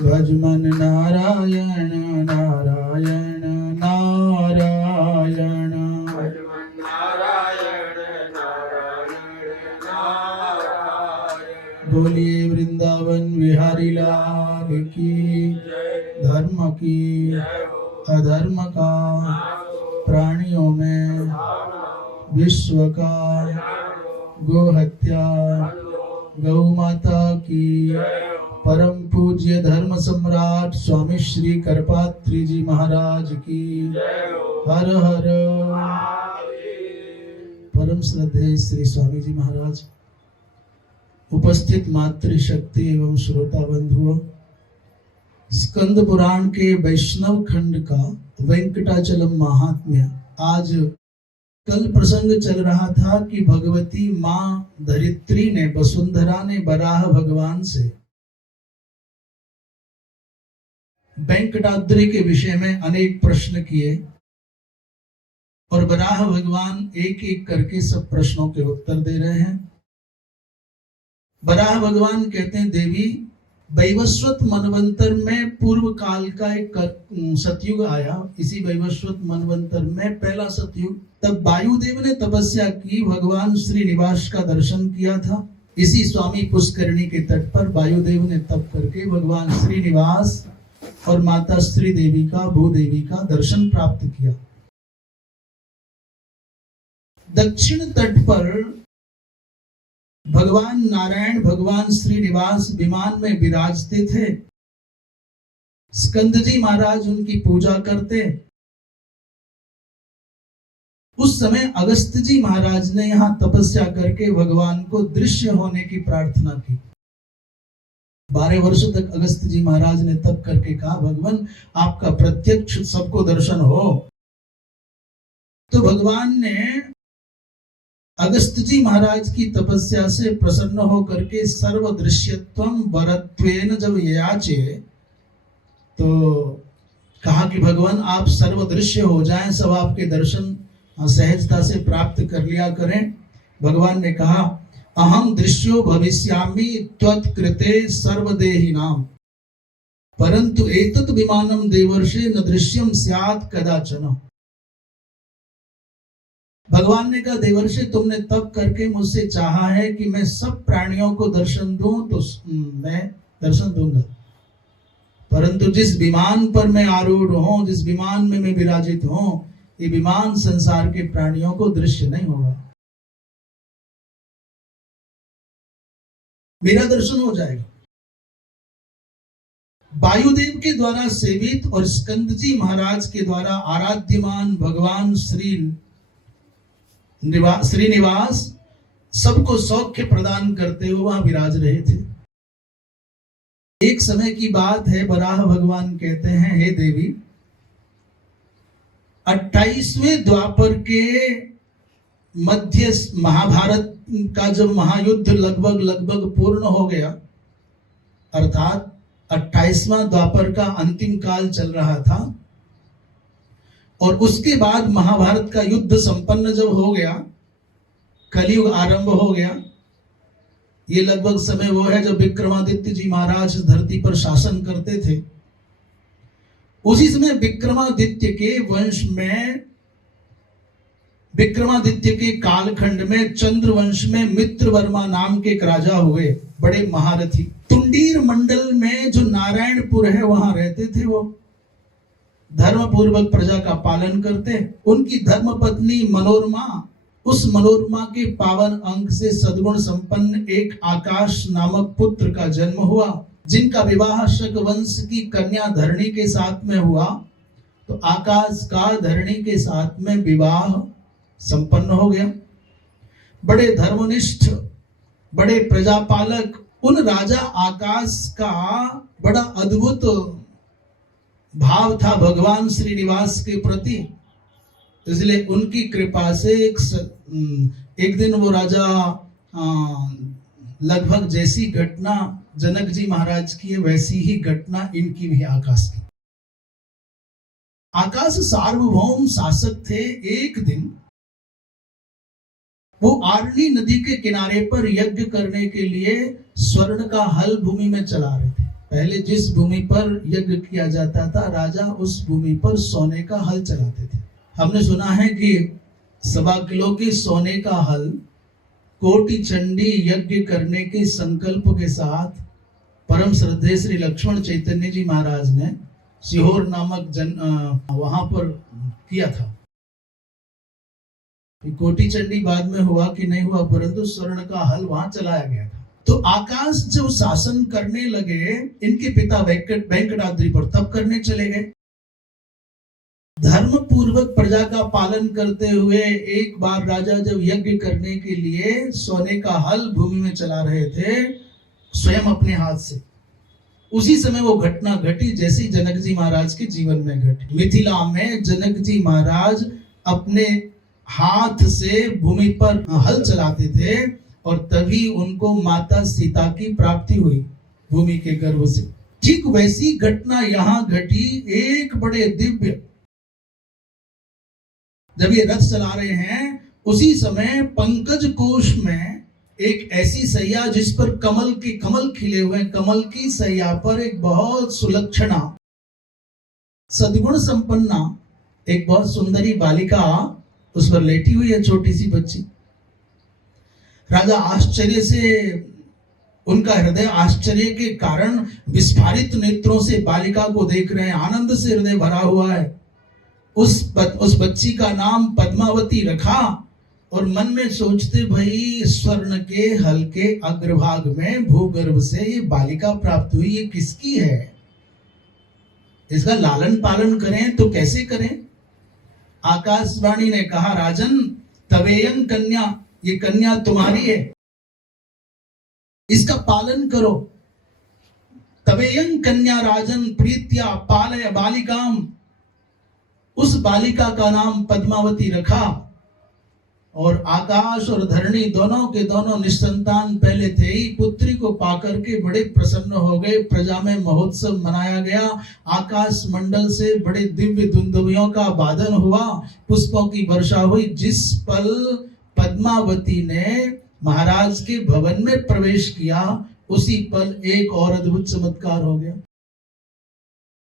भज मन नारायण नारायण नारायण। बोलिए वृंदावन बिहारी लाल की, धर्म की अधर्म का प्राणियों में विश्व का गो हत्या गौ माता की। परम पूज्य धर्म सम्राट स्वामी श्री करपात्री जी महाराज की हर हर। परम श्रद्धेय श्री स्वामी जी महाराज, उपस्थित मातृशक्ति एवं श्रोता बंधुओं, स्कंद पुराण के वैष्णव खंड का वेंकटाचलम महात्म्य। आज कल प्रसंग चल रहा था कि भगवती मां धरित्री ने, वसुंधरा ने बराह भगवान से वेंकटाद्रि के विषय में अनेक प्रश्न किए और बराह भगवान एक एक करके सब प्रश्नों के उत्तर दे रहे हैं। बराह भगवान कहते हैं, देवी वैवस्वत मनवंतर में पूर्व काल का एक सतयुग आया। इसी वैवस्वत मनवंतर में पहला सतयुग, तब वायुदेव ने तपस्या की, भगवान श्रीनिवास का दर्शन किया था। इसी स्वामी पुष्करणी के तट पर वायुदेव ने तप करके भगवान श्रीनिवास और माता श्री देवी का, भूदेवी का दर्शन प्राप्त किया। दक्षिण तट पर भगवान नारायण, भगवान श्रीनिवास विमान में विराजते थे। स्कंद जी महाराज उनकी पूजा करते। उस समय अगस्त जी महाराज ने यहां तपस्या करके भगवान को दृश्य होने की प्रार्थना की। 12 वर्षों तक अगस्त जी महाराज ने तप करके कहा, भगवान आपका प्रत्यक्ष सबको दर्शन हो। तो भगवान ने अगस्त जी महाराज की तपस्या से प्रसन्न होकर के सर्वदृश्यत्वम वरत्वेन जब याचे, तो कहा कि भगवान आप सर्वदृश्य हो जाएं, सब आपके दर्शन सहजता से प्राप्त कर लिया करें। भगवान ने कहा, अहम दृश्यो भविष्यामि त्वत्कृते सर्वदेहिनाम परंतु एतत् विमानम देवर्षे न दृश्यम स्यात् कदाचन। भगवान ने कहा, देवर्षि तुमने तप करके मुझसे चाहा है कि मैं सब प्राणियों को दर्शन दूं, तो मैं दर्शन दूंगा, परंतु जिस विमान पर मैं आरूढ़ हूं, जिस विमान में मैं विराजित हूं, ये विमान संसार के प्राणियों को दृश्य नहीं होगा, मेरा दर्शन हो जाएगा। वायुदेव के द्वारा सेवित और स्कंद जी महाराज के द्वारा आराध्यमान भगवान श्रीनिवास सबको सौख्य प्रदान करते हुए वहां विराज रहे थे। एक समय की बात है, बराह भगवान कहते हैं, हे देवी, 28वें द्वापर के मध्य महाभारत का जब महायुद्ध लगभग पूर्ण हो गया, अर्थात 28वां द्वापर का अंतिम काल चल रहा था, और उसके बाद महाभारत का युद्ध संपन्न जब हो गया, कलयुग आरंभ हो गया। ये लगभग समय वो है जब विक्रमादित्य जी महाराज धरती पर शासन करते थे। उसी समय विक्रमादित्य के वंश में, विक्रमादित्य के कालखंड में चंद्रवंश में मित्रवर्मा नाम के एक राजा हुए, बड़े महारथी। तुंडीर मंडल में जो नारायणपुर है वहां रहते थे। वो धर्म पूर्वक प्रजा का पालन करते। उनकी धर्म पत्नी मनोरमा, उस मनोरमा के पावन अंग से सद्गुण संपन्न एक आकाश नामक पुत्र का जन्म हुआ, जिनका विवाह शक वंश की कन्या धरणी के साथ में हुआ। तो आकाश का धरणी के साथ में विवाह संपन्न हो गया। बड़े धर्मनिष्ठ, बड़े प्रजापालक उन राजा आकाश का बड़ा अद्भुत भाव था भगवान श्रीनिवास के प्रति। इसलिए उनकी कृपा से एक दिन वो राजा लगभग जैसी घटना जनक जी महाराज की है, वैसी ही घटना इनकी भी आकाश की। आकाश सार्वभौम शासक थे। एक दिन वो आरणी नदी के किनारे पर यज्ञ करने के लिए स्वर्ण का हल भूमि में चला रहे थे। पहले जिस भूमि पर यज्ञ किया जाता था, राजा उस भूमि पर सोने का हल चलाते थे। हमने सुना है कि 1.25 किलो के सोने का हल कोटि चंडी यज्ञ करने के संकल्प के साथ परम श्रद्धेय श्री लक्ष्मण चैतन्य जी महाराज ने सीहोर नामक वहां पर किया था। कोटि चंडी बाद में हुआ कि नहीं हुआ, परंतु स्वर्ण का हल वहां चलाया गया था। तो आकाश जब शासन करने लगे इनके पिता वेंकटाद्रि पर, तब करने चले गए। धर्म पूर्वक प्रजा का पालन करते हुए एक बार राजा जब यज्ञ करने के लिए सोने का हल भूमि में चला रहे थे स्वयं अपने हाथ से, उसी समय वो घटना घटी जैसी जनक जी महाराज के जीवन में घटी। मिथिला में जनक जी महाराज अपने हाथ से भूमि पर हल चलाते थे और तभी उनको माता सीता की प्राप्ति हुई भूमि के गर्भ से। ठीक वैसी घटना यहां घटी। एक बड़े दिव्य, जब ये रथ चला रहे हैं उसी समय पंकज कोश में एक ऐसी सैया जिस पर कमल खिले हुए, कमल की सैया पर एक बहुत सुलक्षणा, सद्गुण संपन्ना, एक बहुत सुंदरी बालिका उस पर लेटी हुई है, छोटी सी बच्ची। राजा आश्चर्य से, उनका हृदय आश्चर्य के कारण विस्फारित नेत्रों से बालिका को देख रहे हैं, आनंद से हृदय भरा हुआ है। उस बच्ची का नाम पद्मावती रखा और मन में सोचते, भाई स्वर्ण के हल के अग्रभाग में भूगर्भ से ये बालिका प्राप्त हुई, ये किसकी है? इसका लालन पालन करें तो कैसे करें? आकाशवाणी ने कहा, राजन तवेयं कन्या, ये कन्या तुम्हारी है, इसका पालन करो। तवेयं कन्या राजन प्रीत्या पालय बालिकाम, उस बालिका का नाम पद्मावती रखा। और आकाश और धरणी दोनों के दोनों निसंतान पहले थे ही, पुत्री को पाकर के बड़े प्रसन्न हो गए। प्रजा में महोत्सव मनाया गया, आकाश मंडल से बड़े दिव्य दुंदुभियों का वादन हुआ, पुष्पों की वर्षा हुई। जिस पल पद्मावती ने महाराज के भवन में प्रवेश किया उसी पल एक और अद्भुत चमत्कार हो गया।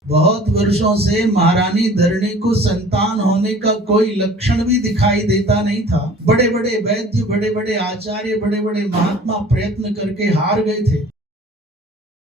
बहुत वर्षों से महारानी धरणी को संतान होने का कोई लक्षण भी दिखाई देता नहीं था। बड़े बड़े वैद्य, बड़े बड़े आचार्य, बड़े बड़े महात्मा प्रयत्न करके हार गए थे।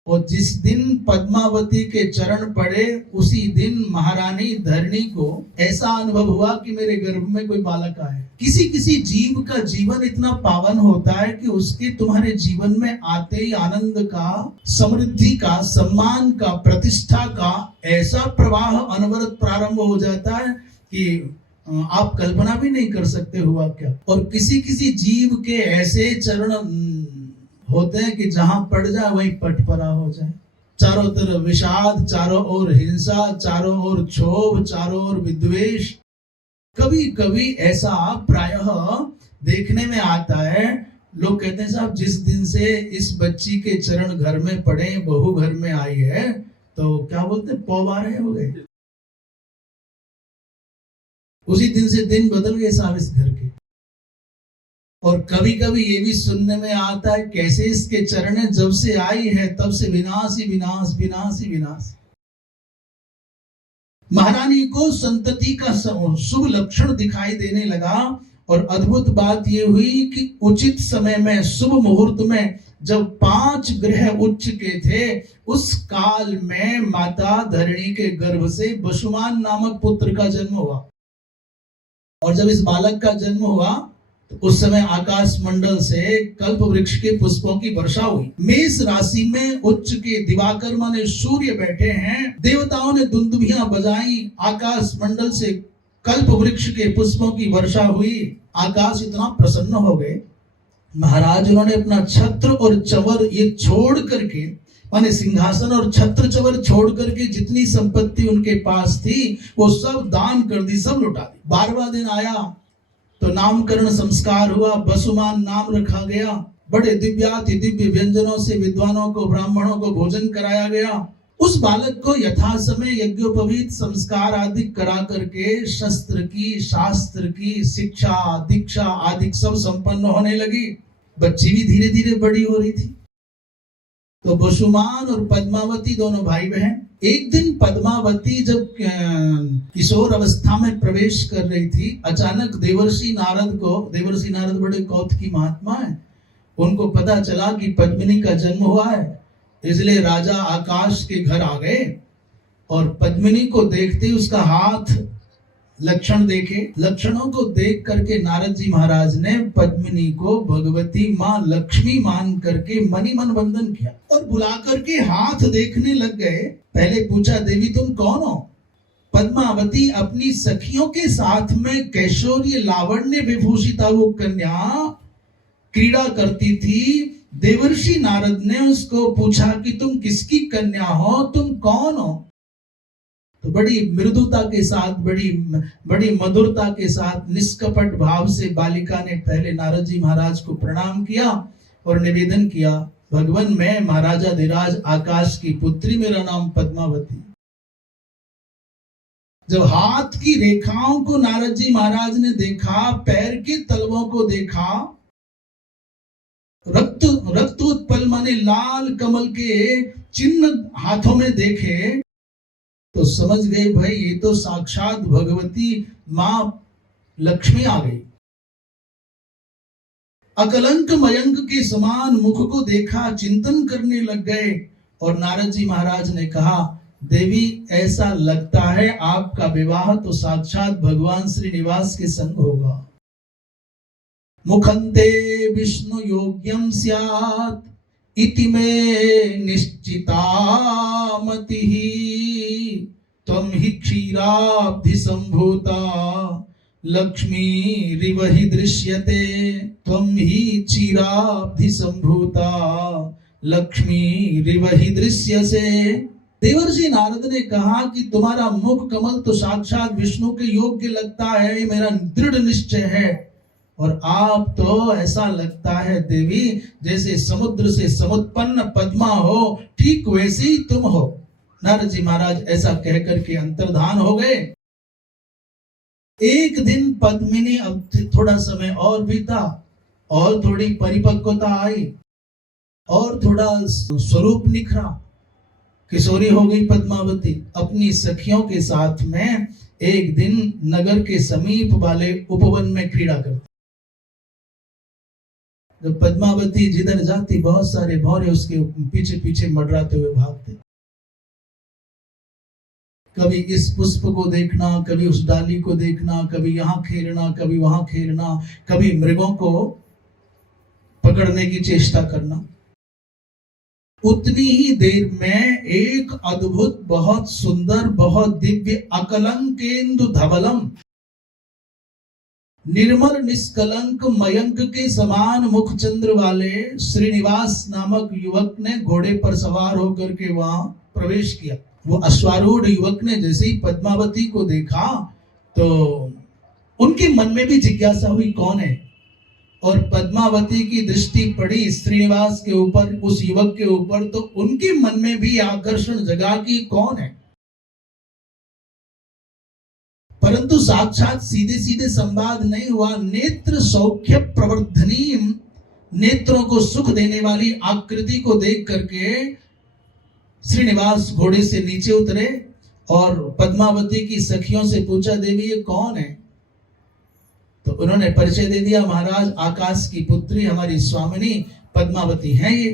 और जिस दिन पद्मावती के चरण पड़े उसी दिन महारानी धरणी को ऐसा अनुभव हुआ कि मेरे गर्भ में कोई बालक आए। किसी किसी जीव का जीवन इतना पावन होता है कि उसके तुम्हारे जीवन में आते ही आनंद का, समृद्धि का, सम्मान का, प्रतिष्ठा का ऐसा प्रवाह अनवरत प्रारंभ हो जाता है कि आप कल्पना भी नहीं कर सकते हुआ क्या। और किसी किसी जीव के ऐसे चरण होते हैं कि जहां पड़ जाए वहीं पटपरा हो जाए। चारों तरफ विषाद, चारों ओर हिंसा, चारों ओर क्षोभ, चारों ओर विद्वेष। कभी कभी ऐसा प्रायः देखने में आता है। लोग कहते हैं साहब जिस दिन से इस बच्ची के चरण घर में पड़े, बहू घर में आई है, तो क्या बोलते हैं, पौवारे हो गए। उसी दिन से दिन बदल गए साहब इस घर के। और कभी कभी ये भी सुनने में आता है कैसे इसके चरण जब से आई है तब से विनाश ही विनाश, विनाश ही विनाश। महारानी को संतति का शुभ लक्षण दिखाई देने लगा। और अद्भुत बात यह हुई कि उचित समय में, शुभ मुहूर्त में, जब 5 ग्रह उच्च के थे, उस काल में माता धरणी के गर्भ से वसुमान नामक पुत्र का जन्म हुआ। और जब इस बालक का जन्म हुआ उस समय आकाश मंडल से कल्प वृक्ष के पुष्पों की वर्षा हुई। मेष राशि में उच्च के दिवाकर माने सूर्य बैठे हैं। देवताओं ने दुंदुभियां बजाई, आकाश मंडल से कल्प वृक्ष के पुष्पों की वर्षा हुई। आकाश इतना प्रसन्न हो गए, महाराज उन्होंने अपना छत्र और चवर ये छोड़ करके, माने सिंहासन और छत्र चवर छोड़ करके जितनी संपत्ति उनके पास थी वो सब दान कर दी, सब लुटा दी। 12वां दिन आया तो नामकरण संस्कार हुआ, वसुमान नाम रखा गया। बड़े दिव्याति दिव्य व्यंजनों से विद्वानों को, ब्राह्मणों को भोजन कराया गया। उस बालक को यथा समय यज्ञोपवीत संस्कार आदि करा करके शस्त्र की, शास्त्र की, शिक्षा, दीक्षा आदि सब संपन्न होने लगी। बच्ची भी धीरे धीरे बड़ी हो रही थी। तो वसुमान और पद्मावती दोनों भाई बहन। एक दिन पद्मावती जब किशोर अवस्था में प्रवेश कर रही थी, अचानक देवर्षि नारद बड़े कौतुकी महात्मा है, उनको पता चला कि पद्मिनी का जन्म हुआ है। इसलिए राजा आकाश के घर आ गए और पद्मिनी को देखते ही उसका हाथ लक्षण देखे। लक्षणों को देख करके नारद जी महाराज ने पद्मिनी को भगवती माँ लक्ष्मी मान करके मनी मन वंदन किया और बुला करके हाथ देखने लग गए। पहले पूछा, देवी तुम कौन हो? पद्मावती अपनी सखियों के साथ में कैशोर्य लावण्य विभूषिता वो कन्या क्रीड़ा करती थी। देवर्षि नारद ने उसको पूछा कि तुम किसकी कन्या हो, तुम कौन हो? तो बड़ी मृदुता के साथ, बड़ी मधुरता के साथ, निष्कपट भाव से बालिका ने पहले नारद जी महाराज को प्रणाम किया और निवेदन किया, भगवान मैं महाराजा धीराज आकाश की पुत्री, मेरा नाम पद्मावती। जब हाथ की रेखाओं को नारद जी महाराज ने देखा, पैर के तलवों को देखा, रक्त उत्पल माने लाल कमल के चिन्ह हाथों में देखे, तो समझ गए भाई ये तो साक्षात भगवती मां लक्ष्मी आ गई। अकलंक मयंक के समान मुख को देखा, चिंतन करने लग गए और नारद जी महाराज ने कहा, देवी ऐसा लगता है आपका विवाह तो साक्षात भगवान श्रीनिवास के संग होगा। मुखंते विष्णु योग्यम स्यात् इति मे निश्चिता मतिः त्वं हि क्षीराब्धि संभूता लक्ष्मीरिव हि दृश्यते त्वं हि क्षीराब्धि संभूता लक्ष्मीरिव हि दृश्यसे। देवर्षि नारद ने कहा कि तुम्हारा मुख कमल तो साक्षात विष्णु के योग्य लगता है, ये मेरा दृढ़ निश्चय है, और आप तो ऐसा लगता है देवी जैसे समुद्र से समुत्पन्न पद्मा हो, ठीक वैसे ही तुम हो। नारद जी महाराज ऐसा कहकर के अंतर्धान हो गए। एक दिन पद्मिनी, अब थोड़ा समय और बीता और थोड़ी परिपक्वता आई और थोड़ा स्वरूप निखरा, किशोरी हो गई पद्मावती। अपनी सखियों के साथ में एक दिन नगर के समीप वाले उपवन में क्रीड़ा करती। जब पद्मावती जिधर जाती बहुत सारे भौरे उसके पीछे पीछे मंडराते हुए भागते। कभी इस पुष्प को देखना, कभी उस डाली को देखना, कभी यहाँ खेलना, कभी वहां खेलना, कभी मृगों को पकड़ने की चेष्टा करना। उतनी ही देर में एक अद्भुत, बहुत सुंदर, बहुत दिव्य, अकलंकेन्दु धवलम, निर्मल निष्कलंक मयंक के समान मुख चंद्र वाले श्रीनिवास नामक युवक ने घोड़े पर सवार होकर के वहां प्रवेश किया। वो अश्वारूढ़ युवक ने जैसे ही पद्मावती को देखा तो उनके मन में भी जिज्ञासा हुई कौन है, और पद्मावती की दृष्टि पड़ी श्रीनिवास के ऊपर, उस युवक के ऊपर, तो उनके मन में भी आकर्षण जगा कि कौन है। परंतु साक्षात सीधे सीधे संवाद नहीं हुआ। नेत्र सौख्य प्रवर्धनी, नेत्रों को सुख देने वाली आकृति को देख करके श्रीनिवास घोड़े से नीचे उतरे और पद्मावती की सखियों से पूछा, देवी ये कौन है? तो उन्होंने परिचय दे दिया, महाराज आकाश की पुत्री हमारी स्वामिनी पद्मावती है ये।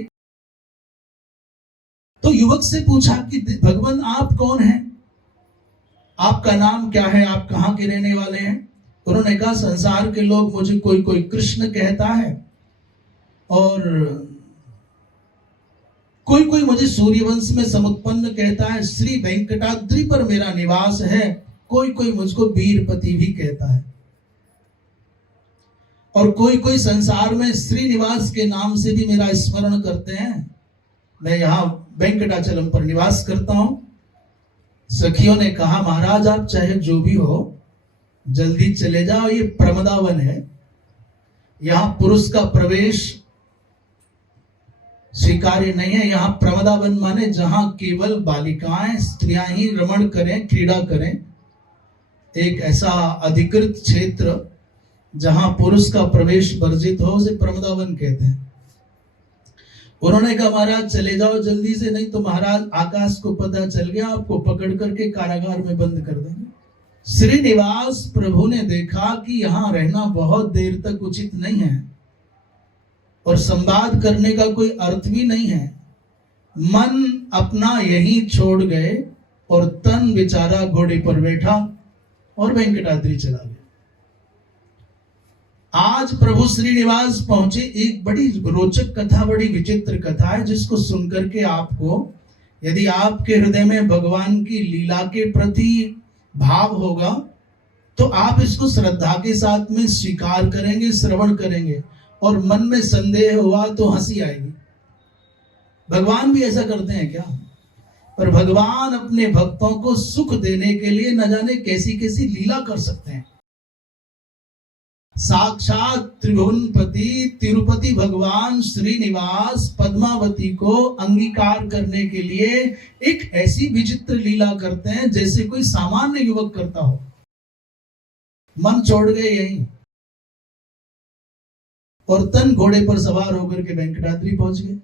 तो युवक से पूछा कि भगवान आप कौन हैं, आपका नाम क्या है, आप कहाँ के रहने वाले हैं? उन्होंने कहा संसार के लोग मुझे कोई कोई कृष्ण कहता है और कोई कोई मुझे सूर्यवंश में समुत्पन्न कहता है, श्री वेंकटाद्रि पर मेरा निवास है, कोई कोई मुझको वीरपति भी कहता है, और कोई कोई संसार में श्रीनिवास के नाम से भी मेरा स्मरण करते हैं। मैं यहाँ वेंकटाचलम पर निवास करता हूं। सखियों ने कहा महाराज आप चाहे जो भी हो जल्दी चले जाओ, ये प्रमदावन है, यहां पुरुष का प्रवेश स्वीकार्य नहीं है। यहाँ प्रमदावन माने जहां केवल बालिकाएं स्त्रियां ही रमण करें, क्रीड़ा करें, एक ऐसा अधिकृत क्षेत्र जहां पुरुष का प्रवेश वर्जित हो, उसे प्रमदावन कहते हैं। उन्होंने कहा महाराज चले जाओ जल्दी से, नहीं तो महाराज आकाश को पता चल गया, आपको पकड़ करके कारागार में बंद कर देंगे। श्रीनिवास प्रभु ने देखा कि यहाँ रहना बहुत देर तक उचित नहीं है और संवाद करने का कोई अर्थ भी नहीं है। मन अपना यही छोड़ गए और तन बेचारा घोड़े पर बैठा और वेंकटाद्रि चला गया। आज प्रभु श्रीनिवास पहुंचे। एक बड़ी रोचक कथा, बड़ी विचित्र कथा है, जिसको सुनकर के आपको, यदि आपके हृदय में भगवान की लीला के प्रति भाव होगा तो आप इसको श्रद्धा के साथ में स्वीकार करेंगे, श्रवण करेंगे, और मन में संदेह हुआ तो हंसी आएगी। भगवान भी ऐसा करते हैं क्या? पर भगवान अपने भक्तों को सुख देने के लिए न जाने कैसी कैसी लीला कर सकते हैं। साक्षात त्रिभुवनपति तिरुपति भगवान श्रीनिवास पद्मावती को अंगीकार करने के लिए एक ऐसी विचित्र लीला करते हैं जैसे कोई सामान्य युवक करता हो। मन छोड़ गए यहीं और तन घोड़े पर सवार होकर के वेंकटाद्रि पहुंच गए।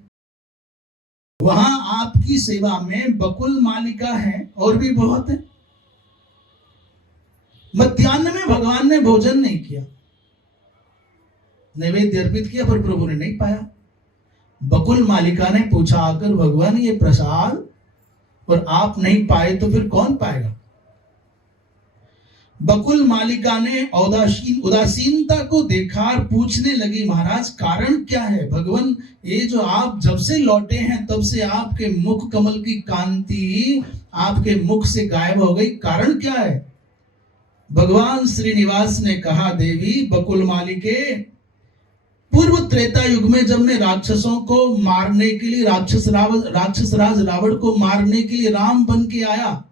वहां आपकी सेवा में बकुल मालिका है और भी बहुत है। मध्याह्न में भगवान ने भोजन नहीं किया, नैवेद्य अर्पित किया, पर प्रभु ने नहीं पाया। बकुल मालिका ने पूछा आकर, भगवान ये प्रसाद और आप नहीं पाए तो फिर कौन पाएगा? बकुल मालिका ने उदासीनता को देखा और पूछने लगी, महाराज कारण क्या है? भगवान ये जो आप जब से लौटे हैं तब से आपके मुख कमल की कांति आपके मुख से गायब हो गई, कारण क्या है? भगवान श्रीनिवास ने कहा, देवी बकुल मालिके, पूर्व त्रेता युग में जब मैं राक्षसों को मारने के लिए, राक्षस राज रावण को मारने के लिए राम बन के आया,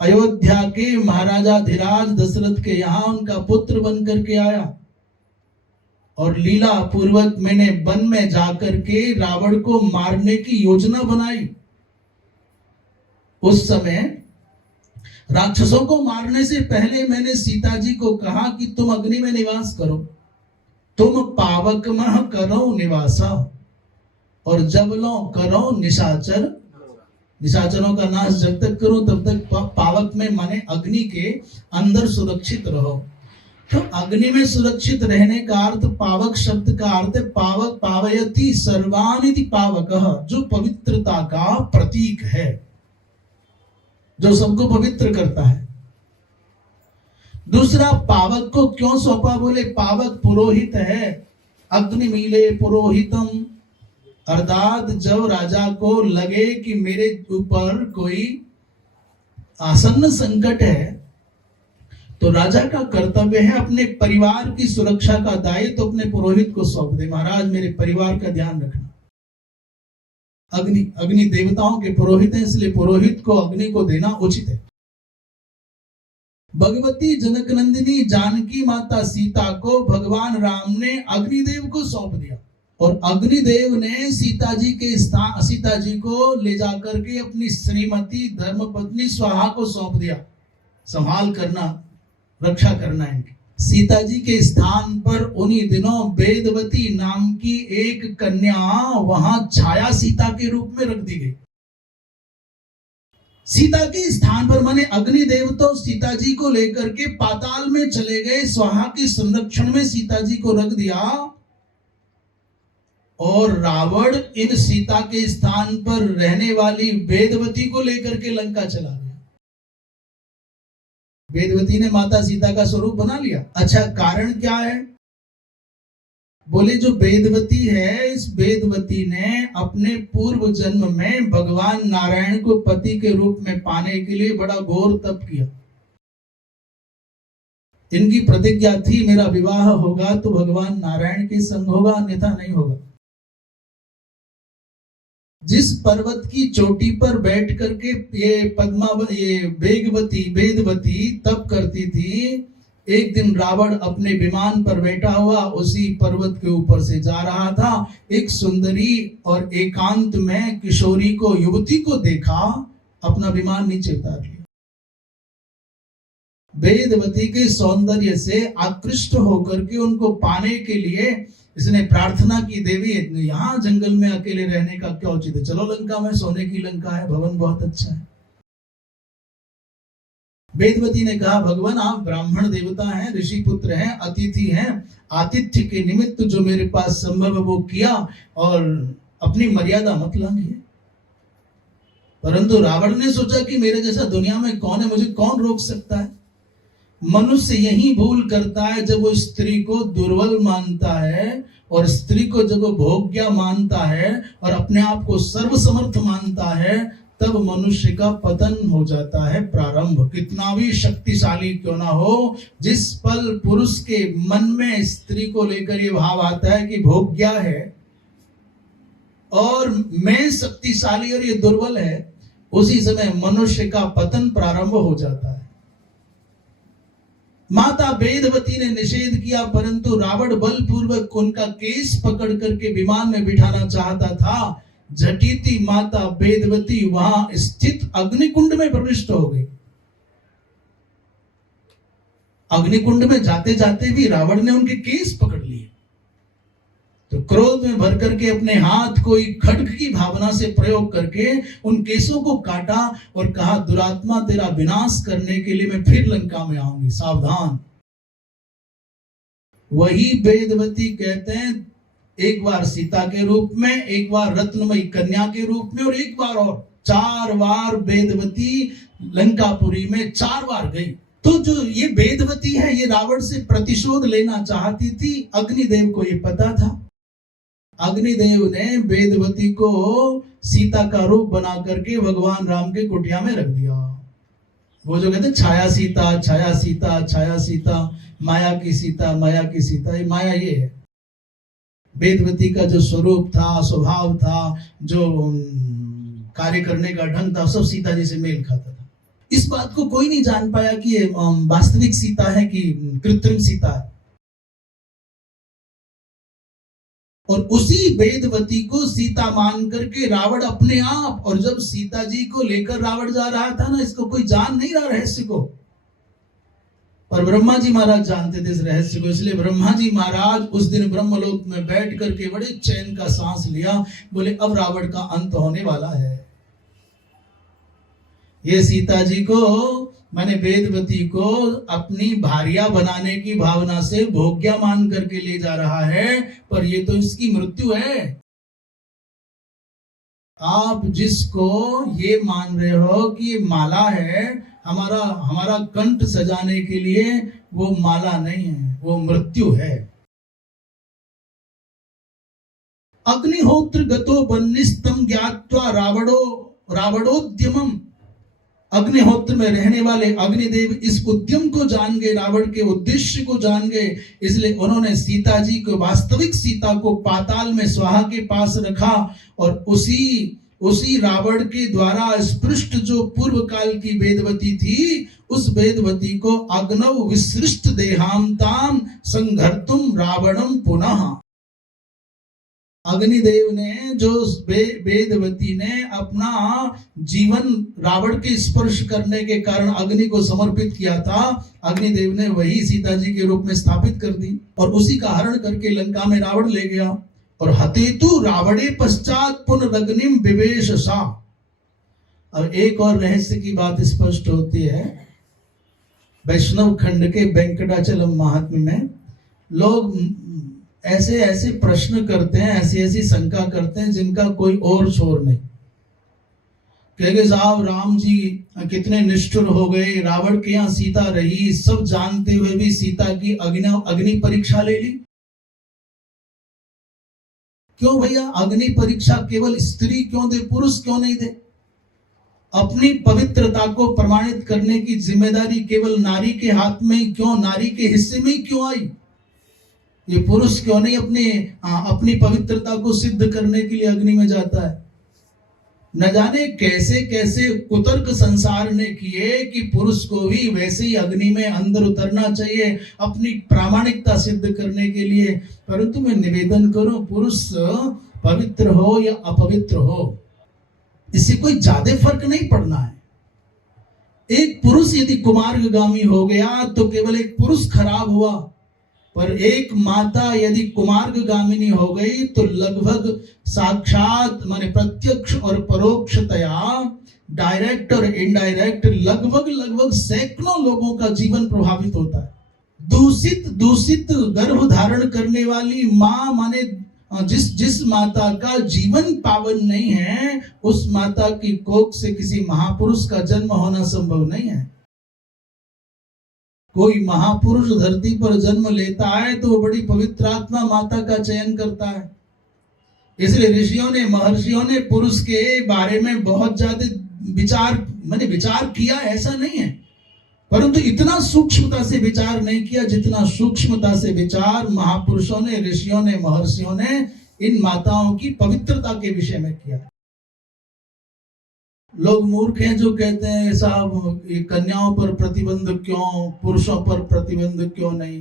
अयोध्या के महाराजा धीराज दशरथ के यहां उनका पुत्र बन करके आया, और लीला पूर्वक मैंने वन में जाकर के रावण को मारने की योजना बनाई। उस समय राक्षसों को मारने से पहले मैंने सीता जी को कहा कि तुम अग्नि में निवास करो, तुम पावक मह करो निवासा, और जबलो करो निशाचर, निशाचरों का नाश जब तक करो तब तक पावक में माने अग्नि के अंदर सुरक्षित रहो। तो अग्नि में सुरक्षित रहने का अर्थ, पावक शब्द का अर्थ है पावक, पावयति सर्वानिति पावकः, जो पवित्रता का प्रतीक है, जो सबको पवित्र करता है। दूसरा, पावक को क्यों सौंपा? बोले पावक पुरोहित है, अग्नि मीले पुरोहितम, अर्थात जब राजा को लगे कि मेरे ऊपर कोई आसन्न संकट है तो राजा का कर्तव्य है अपने परिवार की सुरक्षा का दायित्व तो अपने पुरोहित को सौंप दे। महाराज मेरे परिवार का ध्यान रखना। अग्नि देवताओं के पुरोहित है, इसलिए पुरोहित को अग्नि को देना उचित है। भगवती जनक नंदिनी जानकी माता सीता को भगवान राम ने अग्निदेव को सौंप दिया, और अग्निदेव ने सीता जी को ले जाकर के अपनी श्रीमती धर्मपत्नी स्वाहा को सौंप दिया, संभाल करना, रक्षा करना इनकी। सीता जी के स्थान पर उन्हीं दिनों वेदवती नाम की एक कन्या वहां छाया सीता के रूप में रख दी गई। सीता के स्थान पर माने अग्निदेव तो सीता जी को लेकर के पाताल में चले गए, स्वाहा के संरक्षण में सीता जी को रख दिया, और रावण इन सीता के स्थान पर रहने वाली वेदवती को लेकर के लंका चला गया। वेदवती ने माता सीता का स्वरूप बना लिया। अच्छा, कारण क्या है? बोले जो वेदवती है, इस वेदवती ने अपने पूर्व जन्म में भगवान नारायण को पति के रूप में पाने के लिए बड़ा घोर तप किया। इनकी प्रतिज्ञा थी मेरा विवाह होगा तो भगवान नारायण के संग होगा, अन्यथा नहीं होगा। जिस पर्वत की चोटी पर बैठ करके ये वेदवती तप करती थी, एक दिन रावण अपने विमान पर बैठा हुआ उसी पर्वत के ऊपर से जा रहा था। एक सुंदरी और एकांत में किशोरी को, युवती को देखा, अपना विमान नीचे उतार लिया। वेदवती के सौंदर्य से आकृष्ट होकर के उनको पाने के लिए इसने प्रार्थना की, देवी यहाँ जंगल में अकेले रहने का क्या उचित है, चलो लंका में, सोने की लंका है, भवन बहुत अच्छा है। वेदवती ने कहा, भगवान आप ब्राह्मण देवता हैं, ऋषि पुत्र हैं, अतिथि हैं, आतिथ्य के निमित्त जो मेरे पास संभव है वो किया और अपनी मर्यादा मत लांघिए। परंतु रावण ने सोचा कि मेरे जैसा दुनिया में कौन है, मुझे कौन रोक सकता है। मनुष्य यही भूल करता है जब वो स्त्री को दुर्बल मानता है और स्त्री को जब वो भोग्या मानता है और अपने आप को सर्वसमर्थ मानता है, तब मनुष्य का पतन हो जाता है प्रारंभ। कितना भी शक्तिशाली क्यों ना हो, जिस पल पुरुष के मन में स्त्री को लेकर ये भाव आता है कि भोग्या है और मैं शक्तिशाली और ये दुर्बल है, उसी समय मनुष्य का पतन प्रारंभ हो जाता है। माता वेदवती ने निषेध किया, परंतु रावण बलपूर्वक उनका केस पकड़ करके विमान में बिठाना चाहता था। झटिति माता वेदवती वहां स्थित अग्निकुंड में प्रविष्ट हो गई। अग्निकुंड में जाते जाते भी रावण ने उनके केस पकड़ लिए, तो क्रोध में भर करके अपने हाथ को एक खड्ग की भावना से प्रयोग करके उन केसों को काटा और कहा, दुरात्मा तेरा विनाश करने के लिए मैं फिर लंका में आऊंगी, सावधान। वही वेदवती कहते हैं, एक बार सीता के रूप में, एक बार रत्नमयी कन्या के रूप में और एक बार और 4 बार वेदवती लंकापुरी में 4 बार गई। तो जो ये वेदवती है, ये रावण से प्रतिशोध लेना चाहती थी। अग्निदेव को ये पता था। अग्निदेव ने वेदवती को सीता का रूप बना करके भगवान राम के कुटिया में रख दिया। वो जो कहते छाया सीता, छाया सीता, छाया सीता, माया की सीता, माया की सीता, ये माया ये है। वेदवती का जो स्वरूप था, स्वभाव था, जो कार्य करने का ढंग था, सब सीता जी से मेल खाता था। इस बात को कोई नहीं जान पाया कि ये वास्तविक सीता है कि कृत्रिम सीता है। और उसी वेदवती को सीता मान करके रावण अपने आप, और जब सीता जी को लेकर रावण जा रहा था ना, इसको कोई जान नहीं रहा रहस्य को, पर ब्रह्मा जी महाराज जानते थे इस रहस्य को। इसलिए ब्रह्मा जी महाराज उस दिन ब्रह्मलोक में बैठ करके बड़े चैन का सांस लिया, बोले अब रावण का अंत होने वाला है। ये सीता जी को, मैंने वेदवती को अपनी भार्या बनाने की भावना से भोग्या मान करके ले जा रहा है, पर ये तो इसकी मृत्यु है। आप जिसको ये मान रहे हो कि ये माला है, हमारा कंठ सजाने के लिए, वो माला नहीं है, वो मृत्यु है। अग्निहोत्र गतो बन्निस्तम ज्ञात्वा रावणोद्यमम। अग्निहोत्र में रहने वाले अग्निदेव इस उद्यम को जान गए, रावण के उद्देश्य को जान गए। इसलिए उन्होंने सीता जी को, वास्तविक सीता को पाताल में स्वाहा के पास रखा और उसी रावण के द्वारा स्पृष्ट जो पूर्व काल की वेदवती थी, उस वेदवती को अग्नव विसृष्ट देहांताम संघर्तुम रावणम पुनः। अग्निदेव ने, जो वेदवती ने अपना जीवन रावण के स्पर्श करने के कारण अग्नि को समर्पित किया था, अग्निदेव ने वही सीता जी के रूप में स्थापित कर दी और उसी का हरण करके लंका में रावण ले गया। और हतेतु रावणे पश्चात पुनरग्निम विवेश सा। अब एक और रहस्य की बात स्पष्ट होती है। वैष्णव खंड के वेंकटाचलम महात्म्य में लोग ऐसे ऐसे प्रश्न करते हैं, ऐसी ऐसी शंका करते हैं जिनका कोई और छोर नहीं। कहेंगे साहब राम जी कितने निष्ठुर हो गए, रावण के यहाँ सीता रही, सब जानते हुए भी सीता की अग्नि परीक्षा ले ली। क्यों भैया अग्नि परीक्षा केवल स्त्री क्यों दे, पुरुष क्यों नहीं दे? अपनी पवित्रता को प्रमाणित करने की जिम्मेदारी केवल नारी के हाथ में क्यों, नारी के हिस्से में क्यों आई? ये पुरुष क्यों नहीं अपनी पवित्रता को सिद्ध करने के लिए अग्नि में जाता है? न जाने कैसे कैसे कुतर्क संसार ने किए कि पुरुष को भी वैसे ही अग्नि में अंदर उतरना चाहिए अपनी प्रामाणिकता सिद्ध करने के लिए। परंतु मैं निवेदन करूं, पुरुष पवित्र हो या अपवित्र हो, इससे कोई ज्यादा फर्क नहीं पड़ना है। एक पुरुष यदि कुमार्गामी हो गया तो केवल एक पुरुष खराब हुआ, पर एक माता यदि कुमार्गामिनी हो गई तो लगभग साक्षात माने प्रत्यक्ष और परोक्षतया, डायरेक्ट और इनडायरेक्ट लगभग सैकड़ों लोगों का जीवन प्रभावित होता है। दूषित गर्भ धारण करने वाली माँ माने जिस माता का जीवन पावन नहीं है, उस माता की कोख से किसी महापुरुष का जन्म होना संभव नहीं है। कोई महापुरुष धरती पर जन्म लेता है तो वो बड़ी पवित्र आत्मा माता का चयन करता है। इसलिए ऋषियों ने, महर्षियों ने पुरुष के बारे में बहुत ज्यादा विचार किया, ऐसा नहीं है, परंतु इतना सूक्ष्मता से विचार नहीं किया जितना सूक्ष्मता से विचार महापुरुषों ने, ऋषियों ने, महर्षियों ने इन माताओं की पवित्रता के विषय में किया। लोग मूर्ख हैं जो कहते हैं साहब कन्याओं पर प्रतिबंध क्यों, पुरुषों पर प्रतिबंध क्यों नहीं।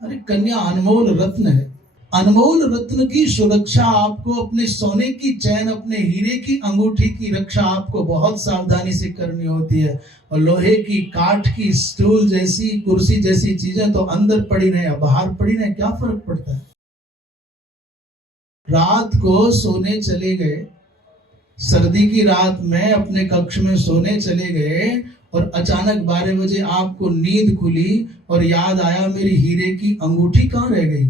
अरे कन्या अनमोल रत्न है। अनमोल रत्न की सुरक्षा आपको अपने सोने की चैन, अपने हीरे की अंगूठी की रक्षा आपको बहुत सावधानी से करनी होती है। और लोहे की, काठ की स्टूल जैसी, कुर्सी जैसी चीजें तो अंदर पड़ी रहे, बाहर पड़ी रहे, क्या फर्क पड़ता है। रात को सोने चले गए, सर्दी की रात में अपने कक्ष में सोने चले गए और अचानक 12 बजे आपको नींद खुली और याद आया मेरी हीरे की अंगूठी कहाँ रह गई।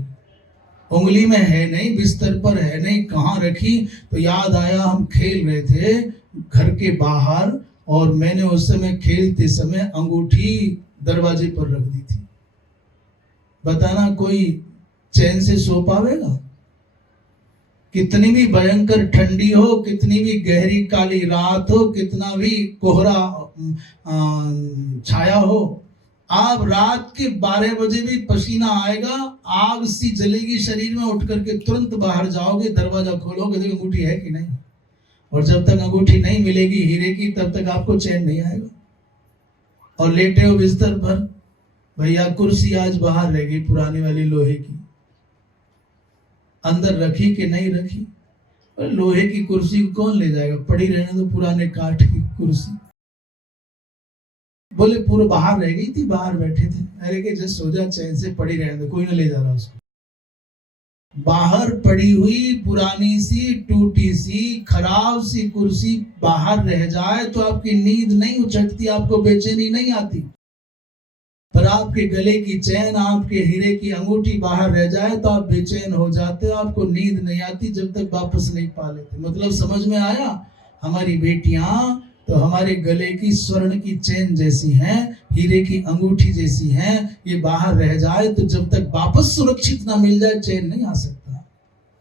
उंगली में है नहीं, बिस्तर पर है नहीं, कहाँ रखी। तो याद आया हम खेल रहे थे घर के बाहर और मैंने उस समय खेलते समय अंगूठी दरवाजे पर रख दी थी। बताना कोई चैन से सो पावेगा। कितनी भी भयंकर ठंडी हो, कितनी भी गहरी काली रात हो, कितना भी कोहरा छाया हो, आप रात के 12 बजे भी पसीना आएगा, आग सी जलेगी शरीर में, उठ करके तुरंत बाहर जाओगे, दरवाजा खोलोगे देखो अंगूठी है कि नहीं। और जब तक अंगूठी नहीं मिलेगी हीरे की तब तक आपको चैन नहीं आएगा। और लेटे हो बिस्तर पर, भैया कुर्सी आज बाहर रह गई पुरानी वाली लोहे की, अंदर रखी कि नहीं रखी। और लोहे की कुर्सी को कौन ले जाएगा, पड़ी रहने तो पुराने काठ की कुर्सी। बोले पूरे बाहर रह गई थी, बाहर बैठे थे। अरे कि जस्ट सो जा, चैन से पड़ी रहने दो, कोई ना ले जा रहा उसको। बाहर पड़ी हुई पुरानी सी, टूटी सी, खराब सी कुर्सी बाहर रह जाए तो आपकी नींद नहीं उचटती, आपको बेचैनी नहीं आती। पर आपके गले की चैन, आपके हीरे की अंगूठी बाहर रह जाए तो आप बेचैन हो जाते हो, आपको नींद नहीं आती जब तक वापस नहीं पा लेते। मतलब समझ में आया। हमारी बेटियां तो हमारे गले की स्वर्ण की चैन जैसी हैं, हीरे की अंगूठी जैसी हैं। ये बाहर रह जाए तो जब तक वापस सुरक्षित ना मिल जाए चैन नहीं आ सकता।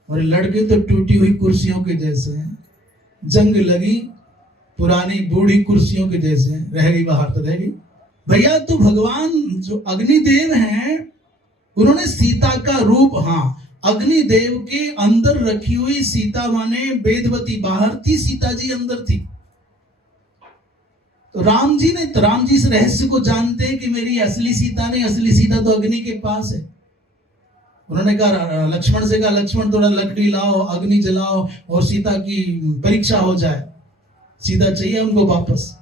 और लड़के तो टूटी हुई कुर्सियों के जैसे हैं, जंग लगी पुरानी बूढ़ी कुर्सियों के जैसे हैं। रह गई बाहर तो रह गई। भैया तो भगवान जो अग्निदेव हैं उन्होंने सीता का रूप, अग्निदेव के अंदर रखी हुई सीता माने वेदवती बाहर थी, सीता जी अंदर थी। तो राम जी इस रहस्य को जानते हैं कि मेरी असली सीता नहीं, असली सीता तो अग्नि के पास है। उन्होंने कहा लक्ष्मण से कहा लक्ष्मण थोड़ा लकड़ी लाओ, अग्नि जलाओ और सीता की परीक्षा हो जाए, सीता चाहिए उनको वापस।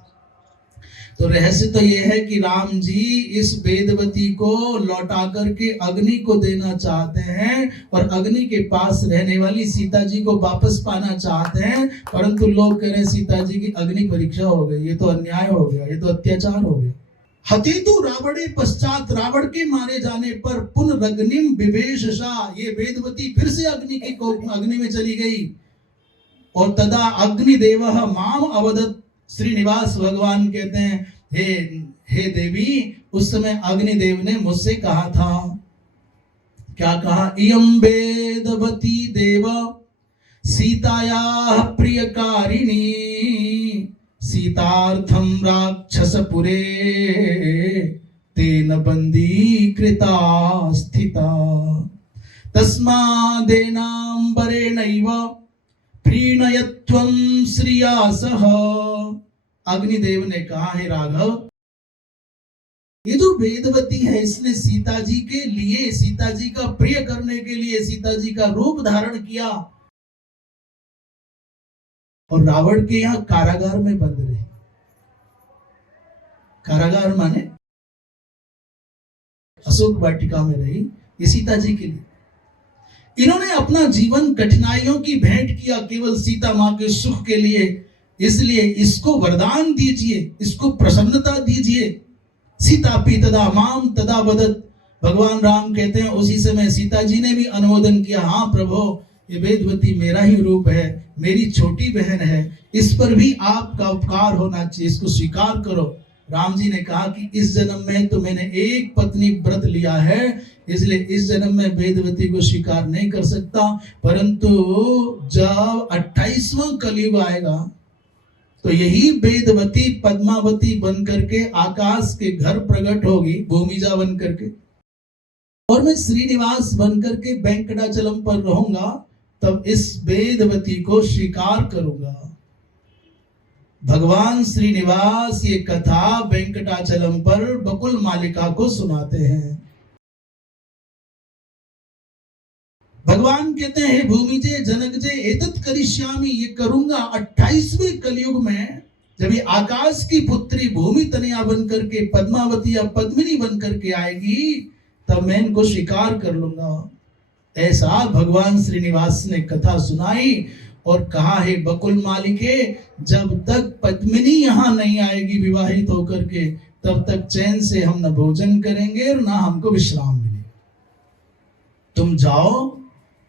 तो रहस्य तो यह है कि राम जी इस वेदवती को लौटा करके अग्नि को देना चाहते हैं और अग्नि के पास रहने वाली सीता जी को वापस पाना चाहते हैं। परंतु लोग कह रहे हैं सीता जी की अग्नि परीक्षा हो गई, ये तो अन्याय हो गया, ये तो अत्याचार हो गया। हतेतु रावणे पश्चात, रावण के मारे जाने पर पुनरग्निम विवेशसा, ये वेदवती फिर से अग्नि में चली गई। और तदा अग्निदेवः माम अवदत्, श्रीनिवास भगवान कहते हैं हे देवी, उस समय अग्निदेव ने मुझसे कहा था, क्या कहा, इयं वेदवती देव सीतायाः प्रियकारिणी, सीतार्थं राक्षसपुरे तेन बंदीकृता स्थिता, तस्मादेनांबरेणैव प्रीणयत्वं श्रिया सह। अग्निदेव ने कहा, हे राघव, ये जो वेदवती है इसने सीता जी के लिए, सीता जी का प्रिय करने के लिए सीता जी का रूप धारण किया और रावण के यहां कारागार में बंद रहे। कारागार माने अशोक वाटिका में रही, ये सीता जी के लिए। इन्होंने अपना जीवन कठिनाइयों की भेंट किया केवल सीता मां के सुख के लिए। इसलिए इसको वरदान दीजिए, इसको प्रसन्नता दीजिए। सीतापि तदा माम तदा वदत। भगवान राम कहते हैं उसी समय सीता जी ने भी अनुमोदन किया, हाँ प्रभु, ये वेदवती मेरा ही रूप है, मेरी छोटी बहन है, इस पर भी आपका उपकार होना चाहिए, इसको स्वीकार करो। राम जी ने कहा कि इस जन्म में तो मैंने एक पत्नी व्रत लिया है, इसलिए इस जन्म में वेदवती को स्वीकार नहीं कर सकता, परंतु जब 28वां कलयुग आएगा तो यही वेदवती पद्मावती बनकर के आकाश के घर प्रकट होगी, भूमिजा बन करके, और मैं श्रीनिवास बनकर के वेंकटाचलम पर रहूंगा, तब इस वेदवती को स्वीकार करूंगा। भगवान श्रीनिवास ये कथा वेंकटाचलम पर बकुल मालिका को सुनाते हैं। भगवान कहते हैं, भूमिजे जनकजे एतत् करिष्यामि, ये करूंगा 28वें कलयुग में, जब ये आकाश की पुत्री भूमि तनया बनकर के पद्मावती या पद्मिनी बनकर के आएगी, तब मैं इनको स्वीकार कर लूंगा। ऐसा भगवान श्रीनिवास ने कथा सुनाई और कहा, है बकुल मालिके, जब तक पद्मिनी यहां नहीं आएगी विवाहित होकर के, तब तक चैन से हम न भोजन करेंगे और ना हमको विश्राम मिलेगा। तुम जाओ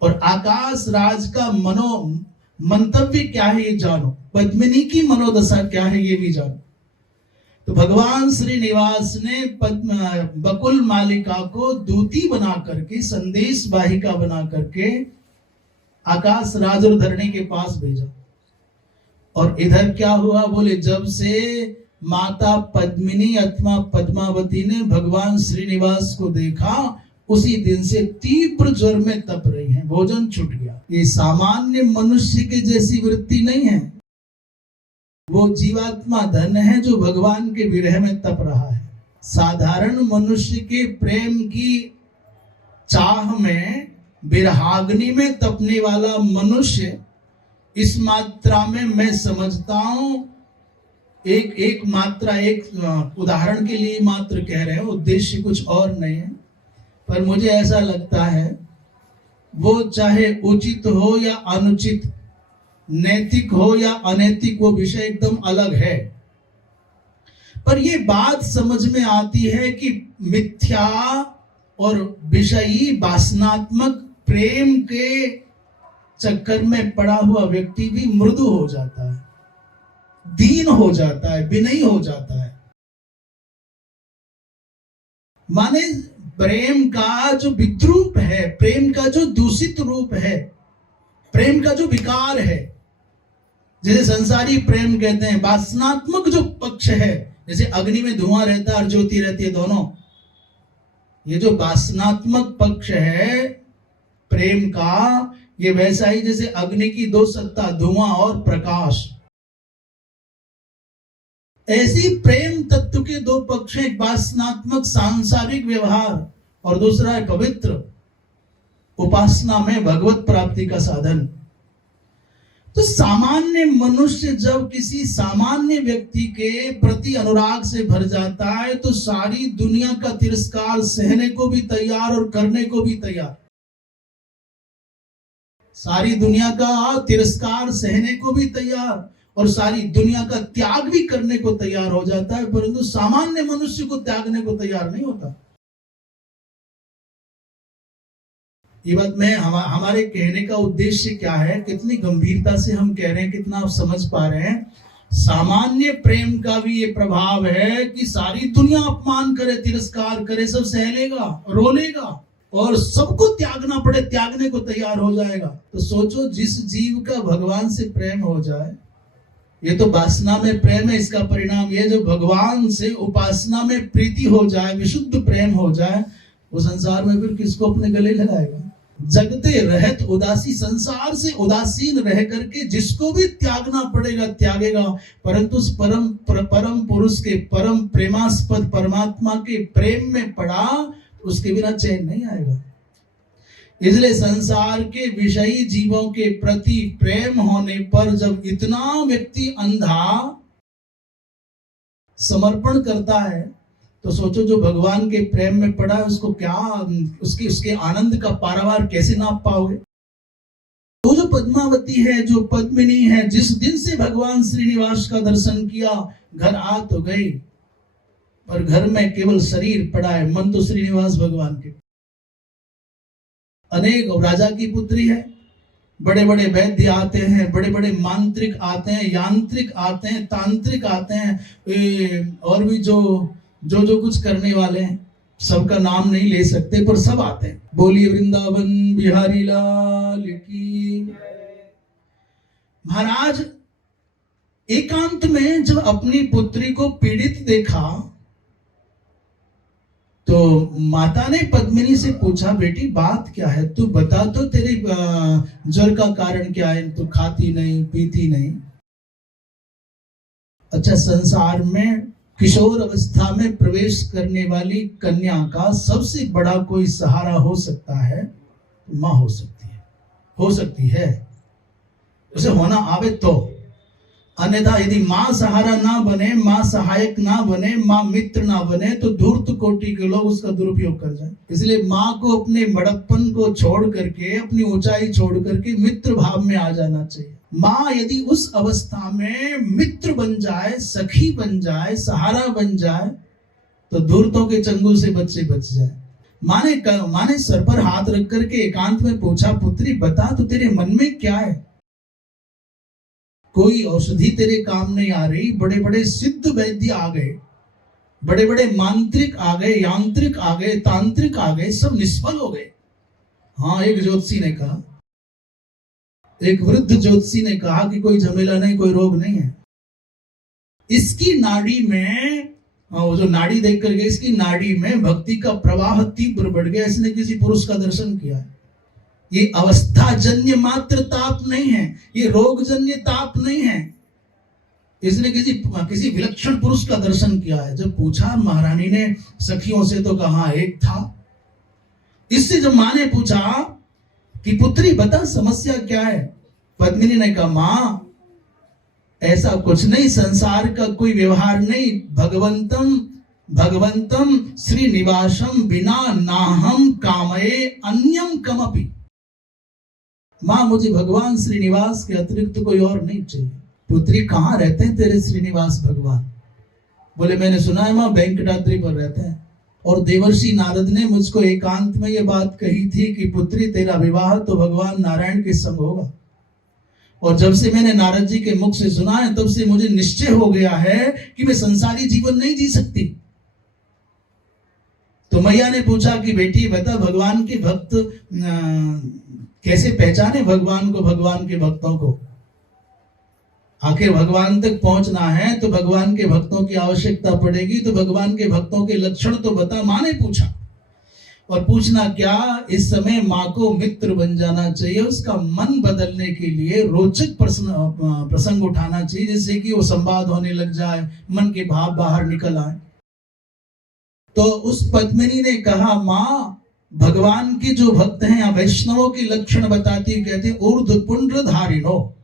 और आकाश राज का मंतव्य क्या है ये जानो, पद्मिनी की मनोदशा क्या है ये भी जानो। तो भगवान श्रीनिवास ने बकुल मालिका को दूती बना करके, संदेश वाहिका बना करके आकाश राज और धरणी के पास भेजा। और इधर क्या हुआ, बोले जब से माता पद्मिनी अथवा पद्मावती ने भगवान श्रीनिवास को देखा, उसी दिन से तीव्र ज्वर में तप रही हैं, भोजन छूट गया। ये सामान्य मनुष्य के जैसी वृत्ति नहीं है, वो जीवात्मा धन है जो भगवान के विरह में तप रहा है। साधारण मनुष्य के प्रेम की चाह में, विरहाग्नि में तपने वाला मनुष्य इस मात्रा में मैं समझता हूं, एक मात्रा, एक उदाहरण के लिए मात्र कह रहे हैं, उद्देश्य कुछ और नहीं है, पर मुझे ऐसा लगता है वो चाहे उचित हो या अनुचित, नैतिक हो या अनैतिक, वो विषय एकदम अलग है। पर ये बात समझ में आती है कि मिथ्या और विषयी वासनात्मक प्रेम के चक्कर में पड़ा हुआ व्यक्ति भी मृदु हो जाता है, दीन हो जाता है, विनयी हो जाता है। माने प्रेम का जो विद्रूप है, प्रेम का जो दूषित रूप है, प्रेम का जो विकार है, जैसे संसारी प्रेम कहते हैं, वासनात्मक जो पक्ष है, जैसे अग्नि में धुआं रहता है और ज्योति रहती है दोनों, ये जो वासनात्मक पक्ष है प्रेम का, ये वैसा ही जैसे अग्नि की दो सत्ता, धुआं और प्रकाश। ऐसी प्रेम तत्व के दो पक्ष हैं, एक वासनात्मक सांसारिक व्यवहार और दूसरा है पवित्र उपासना में भगवत प्राप्ति का साधन। तो सामान्य मनुष्य जब किसी सामान्य व्यक्ति के प्रति अनुराग से भर जाता है, तो सारी दुनिया का तिरस्कार सहने को भी तैयार और करने को भी तैयार, सारी दुनिया का तिरस्कार सहने को भी तैयार और सारी दुनिया का त्याग भी करने को तैयार हो जाता है, परंतु सामान्य मनुष्य को त्यागने को तैयार नहीं होता। ये बात मैं हमारे कहने का उद्देश्य क्या है, कितनी गंभीरता से हम कह रहे हैं, कितना आप समझ पा रहे हैं। सामान्य प्रेम का भी ये प्रभाव है कि सारी दुनिया अपमान करे, तिरस्कार करे, सब सह लेगा, रोलेगा और सबको त्यागना पड़े, त्यागने को तैयार हो जाएगा। तो सोचो, जिस जीव का भगवान से प्रेम हो जाए, ये तो वासना में प्रेम है, इसका परिणाम ये, जो भगवान से उपासना में प्रीति हो जाए, विशुद्ध प्रेम हो जाए, वो संसार में फिर किसको अपने गले लगाएगा। जगते रहत उदासी, संसार से उदासीन रह करके जिसको भी त्यागना पड़ेगा त्यागेगा, परंतु उस परम पुरुष के परम प्रेमास्पद परमात्मा के प्रेम में पड़ा उसके बिना चैन नहीं आएगा। इसलिए संसार के विषयी जीवों के प्रति प्रेम होने पर जब इतना व्यक्ति अंधा समर्पण करता है तो सोचो जो भगवान के प्रेम में पड़ा है उसको क्या, उसके आनंद का पारावार कैसे नाप पाओगे। तो जो पद्मावती है, जो पद्मिनी है, जिस दिन से भगवान श्रीनिवास का दर्शन किया, घर आ तो गई पर घर में केवल शरीर पड़ा है, मन तो श्रीनिवास भगवान के। अनेक राजा की पुत्री है, बड़े बड़े वैद्य आते हैं, बड़े बड़े मांत्रिक आते हैं, यांत्रिक आते हैं, तांत्रिक आते हैं, और भी जो कुछ करने वाले हैं, सबका नाम नहीं ले सकते पर सब आते हैं। बोलिए वृंदावन बिहारी लाल की। महाराज एकांत में जब अपनी पुत्री को पीड़ित देखा तो माता ने पद्मिनी से पूछा, बेटी बात क्या है, तू बता तो, तेरे ज्वर का कारण क्या है, तू खाती नहीं पीती नहीं। अच्छा, संसार में किशोर अवस्था में प्रवेश करने वाली कन्या का सबसे बड़ा कोई सहारा हो सकता है, माँ हो सकती है, उसे होना आवे तो। अन्यथा यदि माँ सहारा ना बने, माँ सहायक ना बने, माँ मित्र ना बने तो धूर्त कोटि के लोग उसका दुरुपयोग कर जाए। इसलिए माँ को अपने बड़प्पन को छोड़ करके, अपनी ऊंचाई छोड़ करके मित्र भाव में आ जाना चाहिए। माँ यदि उस अवस्था में मित्र बन जाए, सखी बन जाए, सहारा बन जाए तो धूर्तों के चंगुल से बच्चे बच जाए। माँ ने सर पर हाथ रख करके एकांत में पूछा, पुत्री बता तो तेरे मन में क्या है। कोई औषधि तेरे काम नहीं आ रही, बड़े बड़े सिद्ध वैद्य आ गए, बड़े बड़े मांत्रिक आ गए, यांत्रिक आ गए, तांत्रिक आ गए, सब निष्फल हो गए। हाँ, एक ज्योतिषी ने कहा, एक वृद्ध ज्योतिषी ने कहा कि कोई झमेला नहीं, कोई रोग नहीं है। इसकी नाड़ी में, वो जो नाड़ी देख करके, इसकी नाड़ी में भक्ति का प्रवाह तीव्र बढ़ गया। इसने किसी पुरुष का दर्शन किया है। ये अवस्थाजन्य मात्र ताप नहीं है, ये रोगजन्य ताप नहीं है। इसने किसी विलक्षण पुरुष का दर्शन किया है। जब पूछा महारानी ने सखियों से तो कहा एक था। इससे जब माँ ने पूछा कि पुत्री बता समस्या क्या है, पद्मिनी ने कहा, माँ ऐसा कुछ नहीं, संसार का कोई व्यवहार नहीं, भगवंतम श्रीनिवासम बिना नाहम कामये अन्यम कमपि। माँ मुझे भगवान श्रीनिवास के अतिरिक्त कोई और नहीं चाहिए। पुत्री कहाँ रहते हैं तेरे श्रीनिवास भगवान? बोले मैंने सुना है माँ वेंकटाद्रि पर रहते हैं। और देवर्षि नारद ने मुझको एकांत में ये बात कही थी कि पुत्री तेरा विवाह तो भगवान नारायण के संग होगा। और जब से मैंने नारद जी के मुख से सुना है तब से मुझे निश्चय हो गया है कि मैं संसारी जीवन नहीं जी सकती। तो मैया ने पूछा कि बेटी बता भगवान के भक्त कैसे पहचाने भगवान को, भगवान के भक्तों को। आखिर भगवान तक पहुंचना है तो भगवान के भक्तों की आवश्यकता पड़ेगी, तो भगवान के भक्तों के लक्षण तो बता। माँ ने पूछा, और पूछना क्या, इस समय माँ को मित्र बन जाना चाहिए, उसका मन बदलने के लिए रोचक प्रसंग उठाना चाहिए, जिससे कि वो संवाद होने लग जाए, मन के भाव बाहर निकल आए। तो उस पद्मिनी ने कहा, माँ भगवान के जो भक्त हैं या वैष्णवों के लक्षण बताती, कहते ऊर्ध्व पुंड्र धारिणो,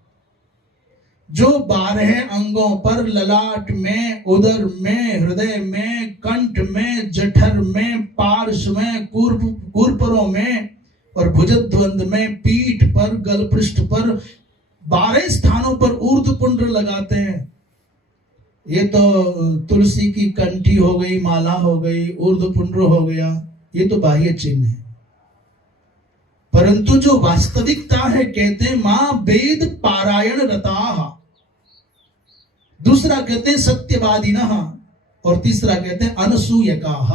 जो 12 अंगों पर, ललाट में, उदर में, हृदय में, कंठ में, जठर में, पार्श्व में, कूर्परों में और भुजद्वंद में, पीठ पर, गलपृष्ठ पर 12 स्थानों पर ऊर्ध्व पुंड्र लगाते हैं। ये तो तुलसी की कंठी हो गई, माला हो गई, ऊर्ध्व पुंड्र हो गया, ये तो बाह्य चिन्ह है। परंतु जो वास्तविकता है, कहते हैं मां वेद पारायण रता, दूसरा कहते हैं सत्यवादिनः, और तीसरा कहते हैं अनसूयकाः।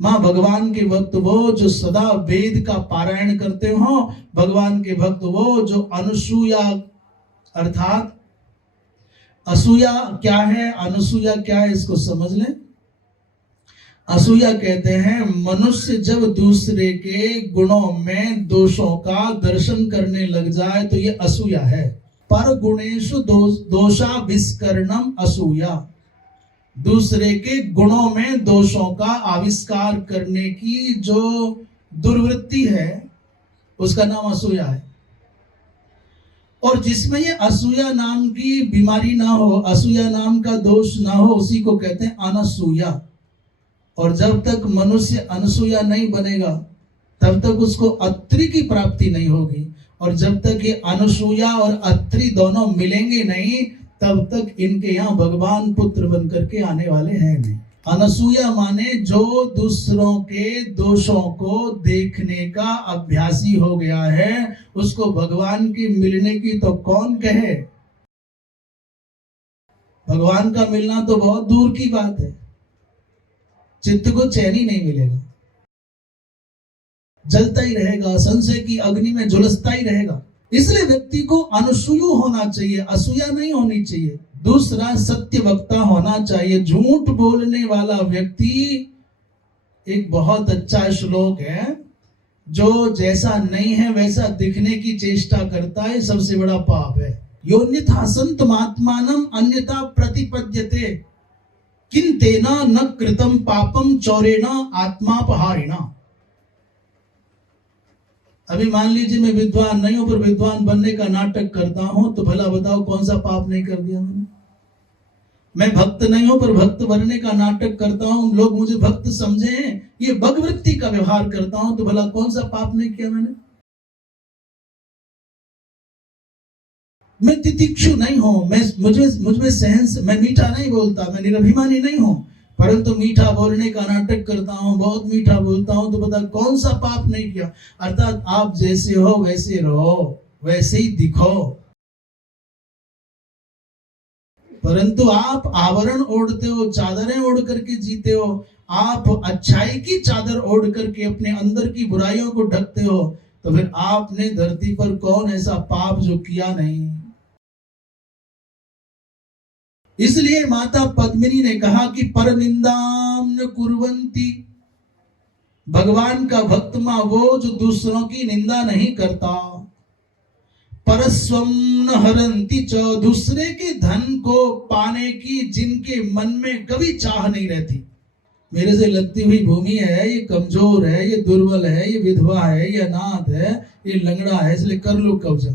मां भगवान के भक्त वो जो सदा वेद का पारायण करते हो, भगवान के भक्त वो जो अनुसूया, अर्थात असूया क्या है, अनुसूया क्या है, इसको समझ लें। असूया कहते हैं मनुष्य जब दूसरे के गुणों में दोषों का दर्शन करने लग जाए तो ये असूया है। पर गुणेषु दोषाविष्करणम असूया, दूसरे के गुणों में दोषों का आविष्कार करने की जो दुर्वृत्ति है उसका नाम असूया है। और जिसमें ये असूया नाम की बीमारी ना हो, असूया नाम का दोष ना हो, उसी को कहते हैं अनसूया। और जब तक मनुष्य अनसूया नहीं बनेगा तब तक उसको अत्रि की प्राप्ति नहीं होगी। और जब तक ये अनसूया और अत्रि दोनों मिलेंगे नहीं तब तक इनके यहाँ भगवान पुत्र बन करके आने वाले हैं नहीं। अनसूया माने जो दूसरों के दोषों को देखने का अभ्यासी हो गया है, उसको भगवान की मिलने की तो कौन कहे। भगवान का मिलना तो बहुत दूर की बात है, चित्त को चैन ही नहीं मिलेगा, जलता ही रहेगा, संशय की अग्नि में झुलसता ही रहेगा। इसलिए व्यक्ति को अनसूयु होना चाहिए, असूया नहीं होनी चाहिए। दूसरा सत्य वक्ता होना चाहिए। झूठ बोलने वाला व्यक्ति, एक बहुत अच्छा श्लोक है, जो जैसा नहीं है वैसा दिखने की चेष्टा करता है, सबसे बड़ा पाप है। योन्यथा संतमात्मानम अन्यथा प्रतिपद्यते किंतेना न कृतम पापम चौरेना आत्मापहारिणा। अभी मान लीजिए मैं विद्वान नहीं हूं पर विद्वान बनने का नाटक करता हूं, तो भला बताओ कौन सा पाप नहीं कर दिया मैंने। मैं भक्त नहीं हूं पर भक्त बनने का नाटक करता हूं, लोग मुझे भक्त समझे, ये भगवृत्ति का व्यवहार करता हूं, तो भला कौन सा पाप नहीं किया मैंने। मैं तितिक्षु नहीं हूं, मुझमें सहन, मैं मीठा नहीं बोलता, मैं निरभिमानी नहीं हूं, परंतु मीठा बोलने का नाटक करता हूं, बहुत मीठा बोलता हूं, तो बता कौन सा पाप नहीं किया। अर्थात आप जैसे हो वैसे रहो, वैसे ही दिखो, परंतु आप आवरण ओढ़ते हो, चादरें ओढ़ करके जीते हो। आप अच्छाई की चादर ओढ़ करके अपने अंदर की बुराइयों को ढकते हो, तो फिर आपने धरती पर कौन ऐसा पाप जो किया नहीं। इसलिए माता पद्मिनी ने कहा कि पर निंदाम न कुर्वन्ति, भगवान का भक्त मां वो जो दूसरों की निंदा नहीं करता। परस्वम न हरन्ति च, दूसरे के धन को पाने की जिनके मन में कभी चाह नहीं रहती। मेरे से लगती हुई भूमि है, ये कमजोर है, ये दुर्बल है, ये विधवा है, ये अनाथ है, ये लंगड़ा है, इसलिए कर लो कब्जा।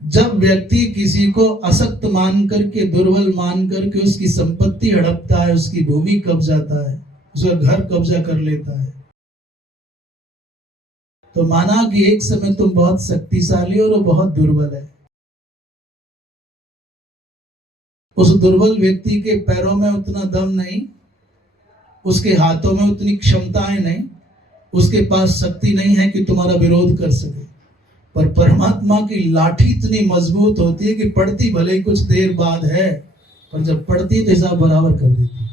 जब व्यक्ति किसी को असक्त मान करके, दुर्बल मान करके उसकी संपत्ति हड़पता है, उसकी भूमि कब्जाता है, उसका घर कब्जा कर लेता है, तो माना कि एक समय तुम बहुत शक्तिशाली और वो बहुत दुर्बल है। उस दुर्बल व्यक्ति के पैरों में उतना दम नहीं, उसके हाथों में उतनी क्षमताएं नहीं, उसके पास शक्ति नहीं है कि तुम्हारा विरोध कर सके। पर परमात्मा की लाठी इतनी मजबूत होती है कि पड़ती भले कुछ देर बाद है, पर जब पड़ती है तो हिसाब बराबर कर देती है।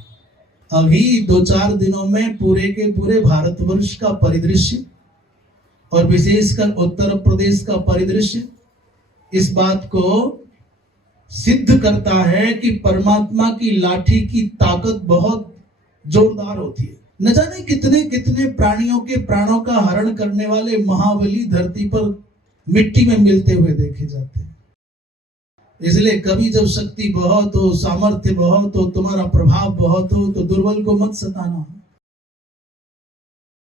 अभी 2-4 दिनों में पूरे के पूरे भारतवर्ष का परिदृश्य और विशेषकर उत्तर प्रदेश का परिदृश्य इस बात को सिद्ध करता है कि परमात्मा की लाठी की ताकत बहुत जोरदार होती है। न जाने कितने कितने प्राणियों के प्राणों का हरण करने वाले महाबली धरती पर मिट्टी में मिलते हुए देखे जाते हैं। इसलिए कभी जब शक्ति बहुत हो, सामर्थ्य बहुत हो, तुम्हारा प्रभाव बहुत हो, तो दुर्बल को मत सताना।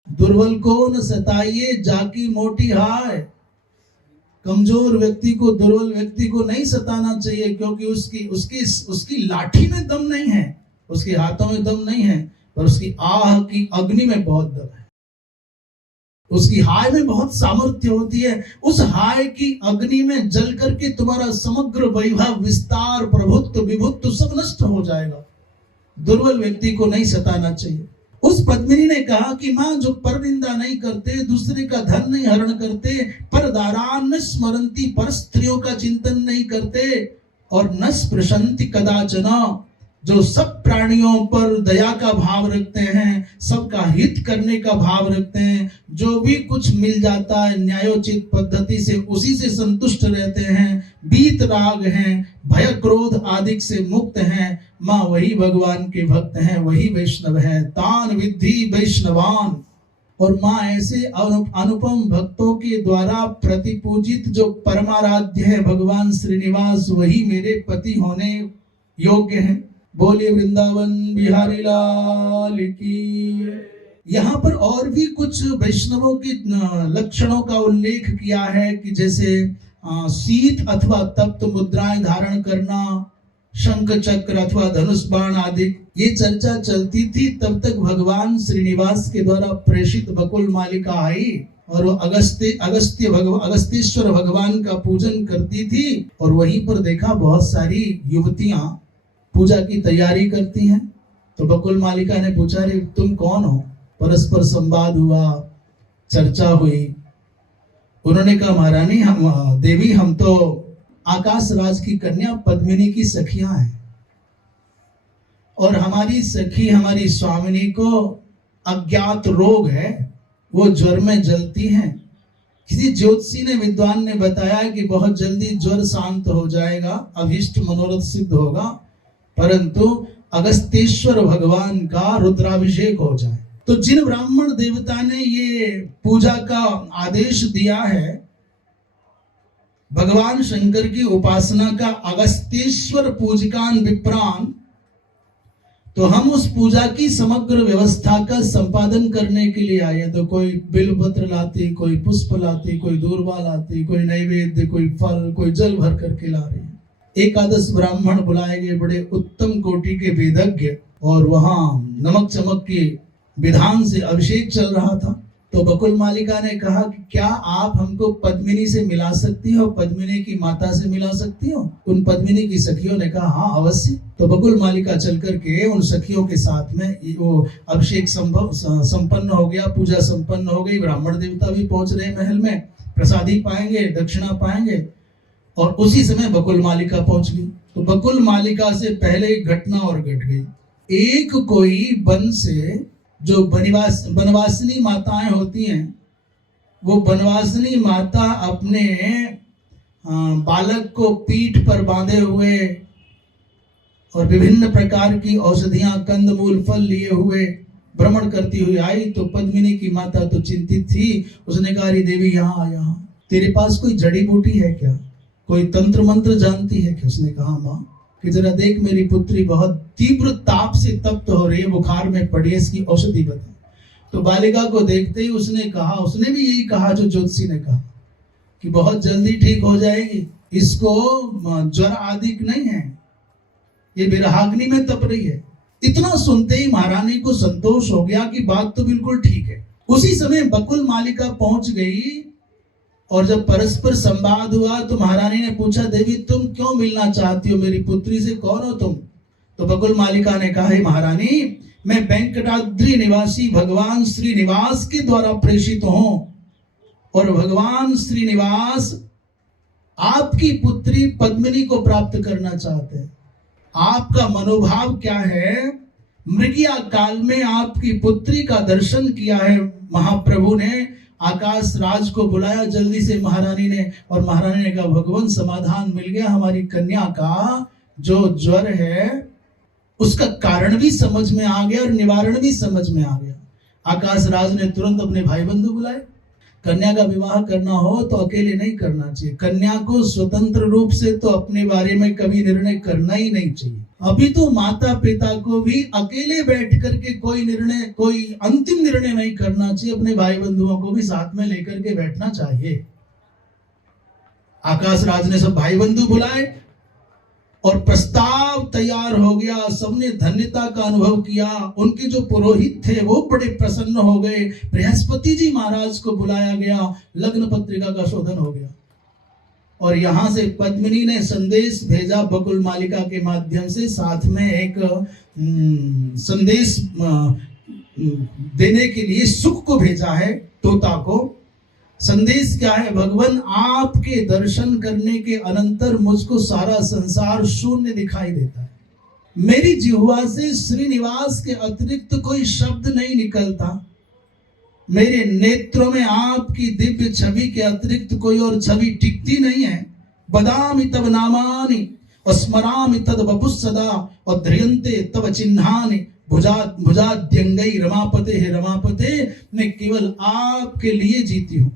दुर्बल को न सताइए जाकी मोटी हाय। कमजोर व्यक्ति को, दुर्बल व्यक्ति को नहीं सताना चाहिए, क्योंकि उसकी लाठी में दम नहीं है, उसके हाथों में दम नहीं है, पर उसकी आह की अग्नि में बहुत दम है। उसकी हाय में बहुत सामर्थ्य होती है। उस हाय की अग्नि में जल करके तुम्हारा समग्र वैभव, विस्तार, प्रभुत्व, विभुत्व सब नष्ट हो जाएगा। दुर्बल व्यक्ति को नहीं सताना चाहिए। उस पद्मिनी ने कहा कि मां जो परनिंदा नहीं करते, दूसरे का धन नहीं हरण करते, पर दारान न स्मरंती, पर स्त्रियों का चिंतन नहीं करते, और न स्पृशंति कदाचन, जो सब प्राणियों पर दया का भाव रखते हैं, सबका हित करने का भाव रखते हैं, जो भी कुछ मिल जाता है न्यायोचित पद्धति से उसी से संतुष्ट रहते हैं, बीत राग हैं, भय क्रोध आदि से मुक्त हैं, माँ वही भगवान के भक्त हैं, वही वैष्णव है, तान विद्धि वैष्णवान। और माँ ऐसे अनुपम भक्तों के द्वारा प्रतिपूजित जो परमाराध्य है भगवान श्रीनिवास, वही मेरे पति होने योग्य हैं। बोलिए वृंदावन बिहारी लाल की। यहाँ पर और भी कुछ वैष्णवों के लक्षणों का उल्लेख किया है कि जैसे शीत अथवा तप्त मुद्राएं धारण करना, शंख चक्र अथवा धनुष बाण आदि। ये चर्चा चलती थी तब तक भगवान श्रीनिवास के द्वारा प्रेषित बकुल मालिका आई और वो अगस्त्येश्वर भगवान का पूजन करती थी। और वहीं पर देखा बहुत सारी युवतियां पूजा की तैयारी करती हैं। तो बकुल मालिका ने पूछा, रे तुम कौन हो? परस्पर संवाद हुआ, चर्चा हुई। उन्होंने कहा, महारानी हम देवी, हम तो आकाश राज की कन्या पद्मिनी की सखियां हैं और हमारी सखी हमारी स्वामिनी को अज्ञात रोग है, वो ज्वर में जलती हैं। किसी ज्योतिषी ने, विद्वान ने बताया कि बहुत जल्दी ज्वर शांत हो जाएगा, अभीष्ट मनोरथ सिद्ध होगा, परंतु अगस्त्येश्वर भगवान का रुद्राभिषेक हो जाए। तो जिन ब्राह्मण देवता ने ये पूजा का आदेश दिया है, भगवान शंकर की उपासना का, अगस्त्येश्वर पूजकान विप्रान, तो हम उस पूजा की समग्र व्यवस्था का संपादन करने के लिए आए। तो कोई बिल्वपत्र लाती, कोई पुष्प लाती, कोई दूर्वा लाती, कोई नैवेद्य, कोई फल, कोई जल भर करके ला रही है। एकादश ब्राह्मण बुलाए गए, बड़े उत्तम कोटि के वेदज्ञ, और वहां नमक चमक के विधान से अभिषेक चल रहा था। तो बकुल मालिका ने कहा कि क्या आप हमको पद्मिनी से मिला सकती हो, पद्मिनी की माता से मिला सकती हो? उन पद्मिनी की सखियों ने कहा, हाँ अवश्य। तो बकुल मालिका चल करके उन सखियों के साथ में वो अभिषेक संपन्न हो गया, पूजा संपन्न हो गई। ब्राह्मण देवता भी पहुंच रहे महल में, प्रसादी पाएंगे, दक्षिणा पाएंगे। और उसी समय बकुल मालिका पहुंच गई। तो बकुल मालिका से पहले एक घटना और घट गई। एक कोई वन से जो बनवासिनी माताएं होती हैं, वो बनवासिनी माता अपने बालक को पीठ पर बांधे हुए और विभिन्न प्रकार की औषधियां, कंदमूल, फल लिए हुए भ्रमण करती हुई आई। तो पद्मिनी की माता तो चिंतित थी। उसने कहा, अरे देवी, यहाँ तेरे पास कोई जड़ी बूटी है क्या? कोई तंत्र मंत्र जानती है क्या? उसने कहा, माँ, कि जरा देख, मेरी पुत्री बहुत तीव्र ताप से तप्त हो रही है, बुखार में पड़ी है, इसकी औषधि बता। तो बालिका को देखते ही उसने कहा, उसने भी यही कहा जो ज्योतिषी ने कहा, कि बहुत जल्दी ठीक हो जाएगी, इसको ज्वर आदि नहीं है, ये विरहाग्नि में तप रही है। इतना सुनते ही महारानी को संतोष हो गया कि बात तो बिल्कुल ठीक है। उसी समय बकुल मालिका पहुंच गई और जब परस्पर संवाद हुआ तो महारानी ने पूछा, देवी तुम क्यों मिलना चाहती हो मेरी पुत्री से, कौन हो तुम? तो बकुल मालिका ने कहा, महारानी, मैं वेंकटाद्रि निवासी भगवान श्रीनिवास के द्वारा प्रेषित हूं और भगवान श्रीनिवास आपकी पुत्री पद्मिनी को प्राप्त करना चाहते हैं। आपका मनोभाव क्या है? मृगया काल में आपकी पुत्री का दर्शन किया है महाप्रभु ने, आकाश राज को बुलाया जल्दी से महारानी ने, और महारानी ने कहा, भगवान समाधान मिल गया, हमारी कन्या का जो ज्वर है उसका कारण भी समझ में आ गया और निवारण भी समझ में आ गया। आकाश राज ने तुरंत अपने भाई बंधु बुलाए। कन्या का विवाह करना हो तो अकेले नहीं करना चाहिए, कन्या को स्वतंत्र रूप से तो अपने बारे में कभी निर्णय करना ही नहीं चाहिए। अभी तो माता पिता को भी अकेले बैठ करके कोई अंतिम निर्णय नहीं करना चाहिए, अपने भाई बंधुओं को भी साथ में लेकर के बैठना चाहिए। आकाश राज ने सब भाई बंधु बुलाए और प्रस्ताव तैयार हो गया। सबने धन्यता का अनुभव किया। उनके जो पुरोहित थे वो बड़े प्रसन्न हो गए। बृहस्पति जी महाराज को बुलाया गया, लग्न पत्रिका का शोधन हो गया और यहां से पद्मिनी ने संदेश भेजा बकुल मालिका के माध्यम से, साथ में एक संदेश देने के लिए सुख को भेजा है, तोता को। संदेश क्या है? भगवान, आपके दर्शन करने के अनंतर मुझको सारा संसार शून्य दिखाई देता है। मेरी जिह्वा से श्रीनिवास के अतिरिक्त कोई शब्द नहीं निकलता। मेरे नेत्रों में आपकी दिव्य छवि के अतिरिक्त कोई और छवि टिकती नहीं है। बदामि तब नामानि, स्मरामि तद वपु सदा और ध्रियंते तव चिन्हानि भुजाद्यंगै रमापते। हे रमापते, मैं केवल आपके लिए जीती हूँ।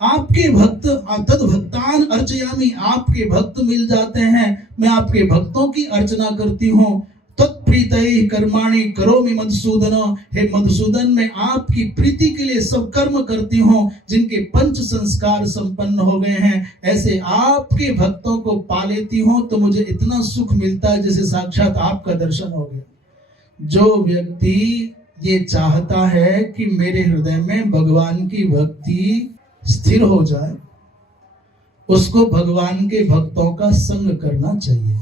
आपके भक्त तद भक्तान अर्चयामि, आपके भक्त मिल जाते हैं, मैं आपके भक्तों की अर्चना करती हूँ। तत्प्रीतये कर्माणि करोमि मधुसूदन, हे मधुसूदन, मैं आपकी प्रीति के लिए सब कर्म करती हूँ। जिनके पंच संस्कार संपन्न हो गए हैं, ऐसे आपके भक्तों को पा लेती हूँ तो मुझे इतना सुख मिलता है जैसे साक्षात आपका दर्शन हो गया। जो व्यक्ति ये चाहता है कि मेरे हृदय में भगवान की भक्ति स्थिर हो जाए, उसको भगवान के भक्तों का संग करना चाहिए।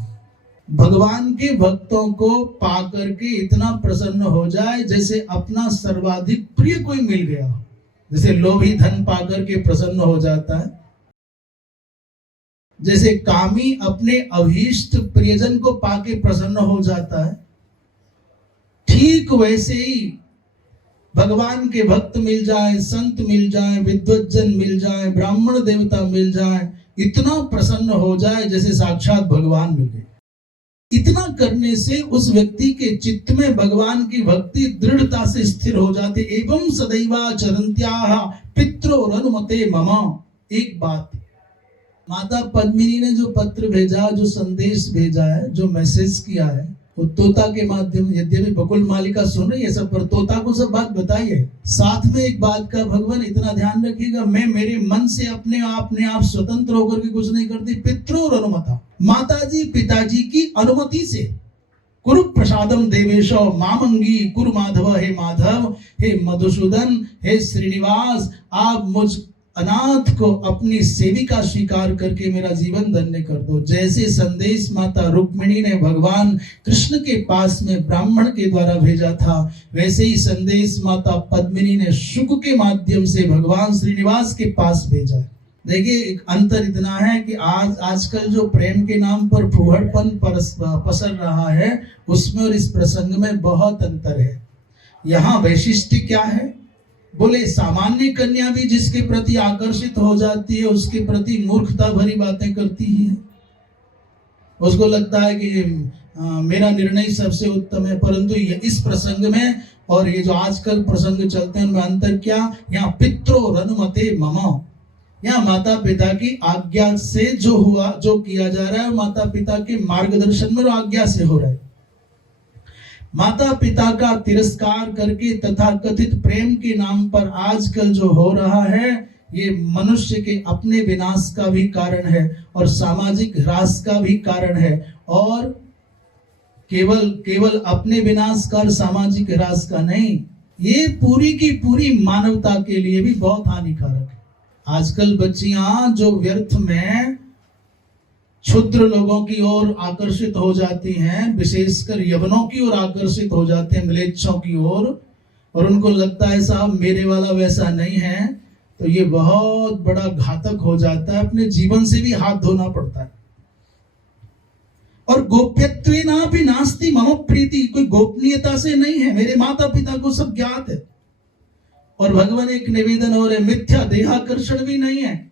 भगवान के भक्तों को पा करके इतना प्रसन्न हो जाए जैसे अपना सर्वाधिक प्रिय कोई मिल गया हो। जैसे लोभी धन पा करके प्रसन्न हो जाता है, जैसे कामी अपने अभीष्ट प्रियजन को पाके प्रसन्न हो जाता है, ठीक वैसे ही भगवान के भक्त मिल जाए, संत मिल जाए, विद्वज्जन मिल जाए, ब्राह्मण देवता मिल जाए, इतना प्रसन्न हो जाए जैसे साक्षात भगवान मिल गए। इतना करने से उस व्यक्ति के चित्त में भगवान की भक्ति दृढ़ता से स्थिर हो जाती। एवं सदैवा चरन्त्याः पित्रोरनुमते मम। एक बात, माता पद्मिनी ने जो पत्र भेजा, जो संदेश भेजा है, जो मैसेज किया है, वो तोता के माध्यम, यद्यपि बकुल मालिका सुन रही है सब, पर तोता को सब बात बताई है। साथ में एक बात का भगवान इतना ध्यान रखिएगा, मैं मेरे मन से अपने आप स्वतंत्र होकर के कुछ नहीं करती। पित्रोर अनुमता, माताजी पिताजी की अनुमति से। कुरु प्रसादम देवेशो मामंगी कुरु माधव, हे माधव, हे मधुसूदन, हे श्रीनिवास, आप मुझ अनाथ को अपनी सेविका स्वीकार करके मेरा जीवन धन्य कर दो। जैसे संदेश माता रुक्मिणी ने भगवान कृष्ण के पास में ब्राह्मण के द्वारा भेजा था, वैसे ही संदेश माता पद्मिनी ने शुक के माध्यम से भगवान श्रीनिवास के पास भेजा। देखिए, एक अंतर इतना है कि आजकल जो प्रेम के नाम पर फूहड़पन पसर रहा है, उसमें और इस प्रसंग में बहुत अंतर है। यहाँ वैशिष्ट्य क्या है? बोले सामान्य कन्या भी जिसके प्रति आकर्षित हो जाती है, उसके प्रति मूर्खता भरी बातें करती है। उसको लगता है कि मेरा निर्णय सबसे उत्तम है। परंतु इस प्रसंग में और ये जो आजकल प्रसंग चलते हैं उनमें अंतर क्या? यहाँ पित्रो रनुमते मम, यहाँ माता पिता की आज्ञा से जो किया जा रहा है, माता पिता के मार्गदर्शन में और आज्ञा से हो रहा है। माता पिता का तिरस्कार करके तथा कथित प्रेम के नाम पर आजकल जो हो रहा है, ये मनुष्य के अपने विनाश का भी कारण है और सामाजिक ह्रास का भी कारण है। और केवल अपने विनाश का और सामाजिक ह्रास का नहीं, ये पूरी की पूरी मानवता के लिए भी बहुत हानिकारक है। आजकल बच्चियां जो व्यर्थ में क्षुद्र लोगों की ओर आकर्षित हो जाती हैं, विशेषकर यवनों की ओर आकर्षित हो जाते हैं, म्लेच्छों की ओर, और उनको लगता है साहब मेरे वाला वैसा नहीं है, तो ये बहुत बड़ा घातक हो जाता है। अपने जीवन से भी हाथ धोना पड़ता है। और गोप्यत्वेनापि नास्ति मम प्रीति, कोई गोपनीयता से नहीं है, मेरे माता पिता को सब ज्ञात है। और भगवान एक निवेदन हो रहे, मिथ्या देहाकर्षण भी नहीं है,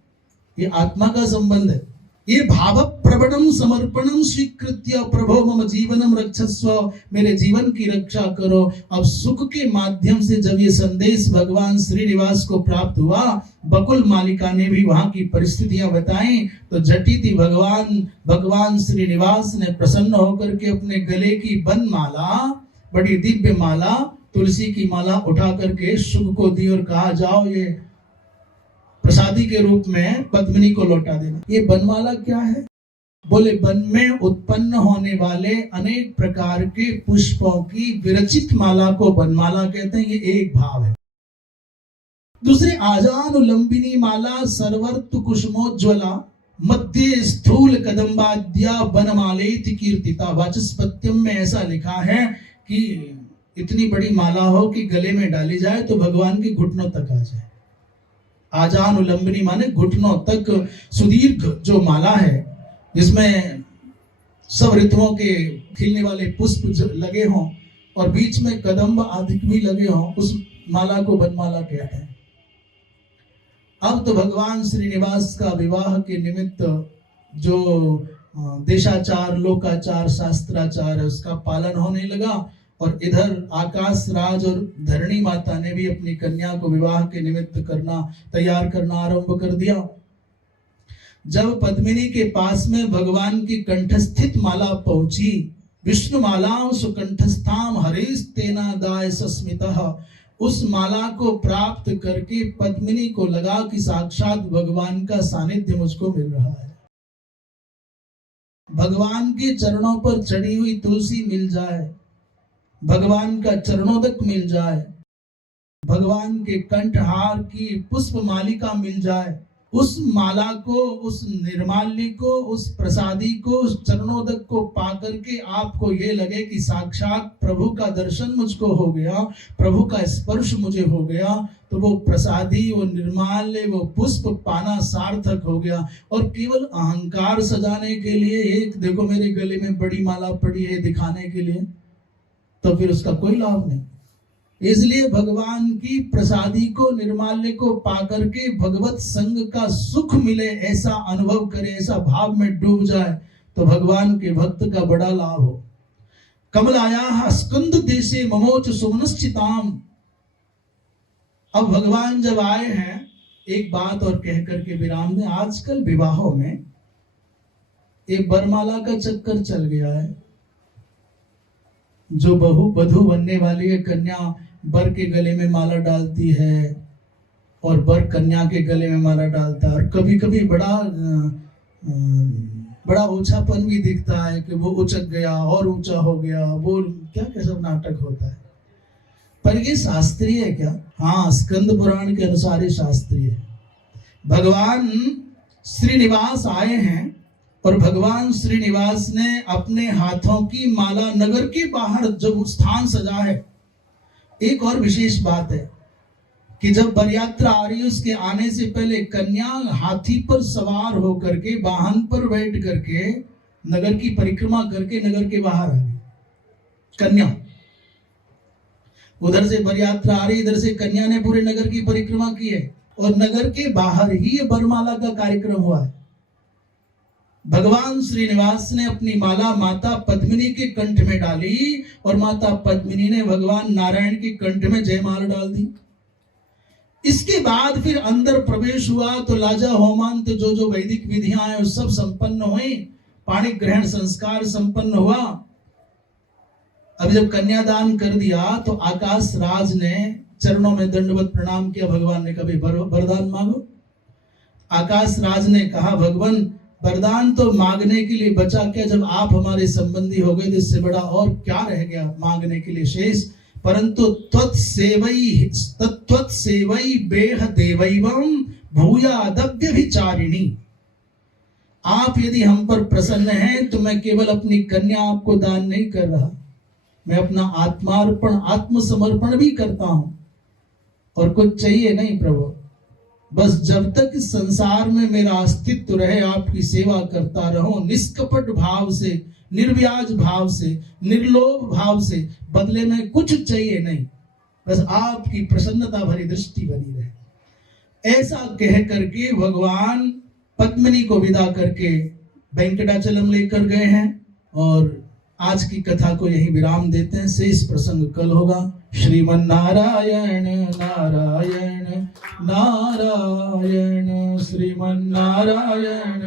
ये आत्मा का संबंध है। ये भाव प्रबणम समर्पणम स्वीकृत्य प्रभो मम जीवनम रक्षस्व, मेरे जीवन की रक्षा करो। अब सुख के माध्यम से जब ये संदेश भगवान श्रीनिवास को प्राप्त हुआ, बकुल मालिका ने भी वहां की परिस्थितियां बताई, तो झटिति भगवान श्रीनिवास ने प्रसन्न होकर के अपने गले की बन माला, बड़ी दिव्य माला, तुलसी की माला उठा करके शुक को दी और कहा जाओ ये प्रसादी के रूप में पद्मिनी को लौटा देना। ये बनमाला क्या है? बोले वन में उत्पन्न होने वाले अनेक प्रकार के पुष्पों की विरचित माला को बनमाला कहते हैं। ये एक भाव है। दूसरे आजानुलंबिनी माला, सर्वर्तु कुसुमोज्ज्वला, मध्य स्थूल कदम्बाद्या बनमालेति कीर्तिता। वाचस्पत्यम में ऐसा लिखा है कि इतनी बड़ी माला हो कि गले में डाली जाए तो भगवान के घुटनों तक आ जाए। आजानुलंबिनी माने घुटनों तक सुदीर्घ जो माला है, जिसमें सब ऋतुओं के खिलने वाले पुष्प लगे हों और बीच में कदम्ब आदि भी लगे हों, उस माला को बनमाला कहते हैं। अब तो भगवान श्रीनिवास का विवाह के निमित्त जो देशाचार, लोकाचार, शास्त्राचार है उसका पालन होने लगा। और इधर आकाश राज और धरणी माता ने भी अपनी कन्या को विवाह के निमित्त तैयार करना आरंभ कर दिया। जब पद्मिनी के पास में भगवान की कंठस्थित माला पहुंची, विष्णु मालाओं सुकंठस्थाम हरेश तेना दाय सस्मितः, उस माला को प्राप्त करके पद्मिनी को लगा कि साक्षात भगवान का सानिध्य मुझको मिल रहा है। भगवान के चरणों पर चढ़ी हुई तुलसी मिल जाए, भगवान का चरणोदक मिल जाए, भगवान के कंठहार की पुष्प मालिका मिल जाए, उस माला को, उस निर्माल्य को, उस प्रसादी को, उस चरणोदक को पाकर के आपको ये लगे कि साक्षात प्रभु का दर्शन मुझको हो गया, प्रभु का स्पर्श मुझे हो गया, तो वो प्रसादी, वो निर्माल्य, वो पुष्प पाना सार्थक हो गया। और केवल अहंकार सजाने के लिए, एक देखो मेरे गले में बड़ी माला पड़ी है दिखाने के लिए, तो फिर उसका कोई लाभ नहीं। इसलिए भगवान की प्रसादी को, निर्माल्य को पाकर के भगवत संग का सुख मिले, ऐसा अनुभव करे, ऐसा भाव में डूब जाए, तो भगवान के भक्त का बड़ा लाभ हो। कमलाया स्कंद देशे ममोच सुमनश्चिताम। अब भगवान जब आए हैं, एक बात और कह करके विराम दें। आजकल विवाहों में एक वरमाला का चक्कर चल गया है। जो वधू बनने वाली है, कन्या वर के गले में माला डालती है और वर कन्या के गले में माला डालता है। और कभी कभी बड़ा ऊंचापन भी दिखता है कि वो उचक गया और ऊंचा हो गया, वो क्या सब नाटक होता है। पर ये शास्त्रीय है क्या? हाँ, स्कंद पुराण के अनुसार ये शास्त्रीय है। भगवान श्रीनिवास आए हैं और भगवान श्रीनिवास ने अपने हाथों की माला नगर के बाहर जब स्थान सजा है। एक और विशेष बात है कि जब बरयात्रा आ रही है, उसके आने से पहले कन्या हाथी पर सवार होकर के, वाहन पर बैठ करके नगर की परिक्रमा करके नगर के बाहर आ गई कन्या। उधर से बरयात्रा आ रही, इधर से कन्या ने पूरे नगर की परिक्रमा की है और नगर के बाहर ही ये वरमाला का कार्यक्रम हुआ है। भगवान श्रीनिवास ने अपनी माला माता पद्मिनी के कंठ में डाली और माता पद्मिनी ने भगवान नारायण के कंठ में जयमाला डाल दी। इसके बाद फिर अंदर प्रवेश हुआ तो लाजा होमांत जो वैदिक विधियां हैं सब संपन्न हुई, पाणी ग्रहण संस्कार संपन्न हुआ। अब जब कन्यादान कर दिया तो आकाश राज ने चरणों में दंडवत प्रणाम किया। भगवान ने कभी वरदान मांगो। आकाश राज ने कहा, भगवान वरदान तो मांगने के लिए बचा क्या, जब आप हमारे संबंधी हो गए तो इससे बड़ा और क्या रह गया मांगने के लिए शेष। परंतु तत्सेवई बेह देवैवं भूयादव्य विचारिणी। आप यदि हम पर प्रसन्न हैं तो मैं केवल अपनी कन्या आपको दान नहीं कर रहा, मैं अपना आत्मार्पण, आत्मसमर्पण भी करता हूं। और कुछ चाहिए नहीं प्रभु, बस जब तक इस संसार में मेरा अस्तित्व रहे आपकी सेवा करता रहूं, निष्कपट भाव से, निर्व्याज भाव से, निर्लोभ भाव से, बदले में कुछ चाहिए नहीं, बस आपकी प्रसन्नता भरी दृष्टि बनी रहे। ऐसा कह करके भगवान पद्मिनी को विदा करके वेंकटाचलम लेकर गए हैं। और आज की कथा को यही विराम देते हैं। शेष प्रसंग कल होगा। श्रीमन नारायण नारायण नारायण, श्रीमन नारायण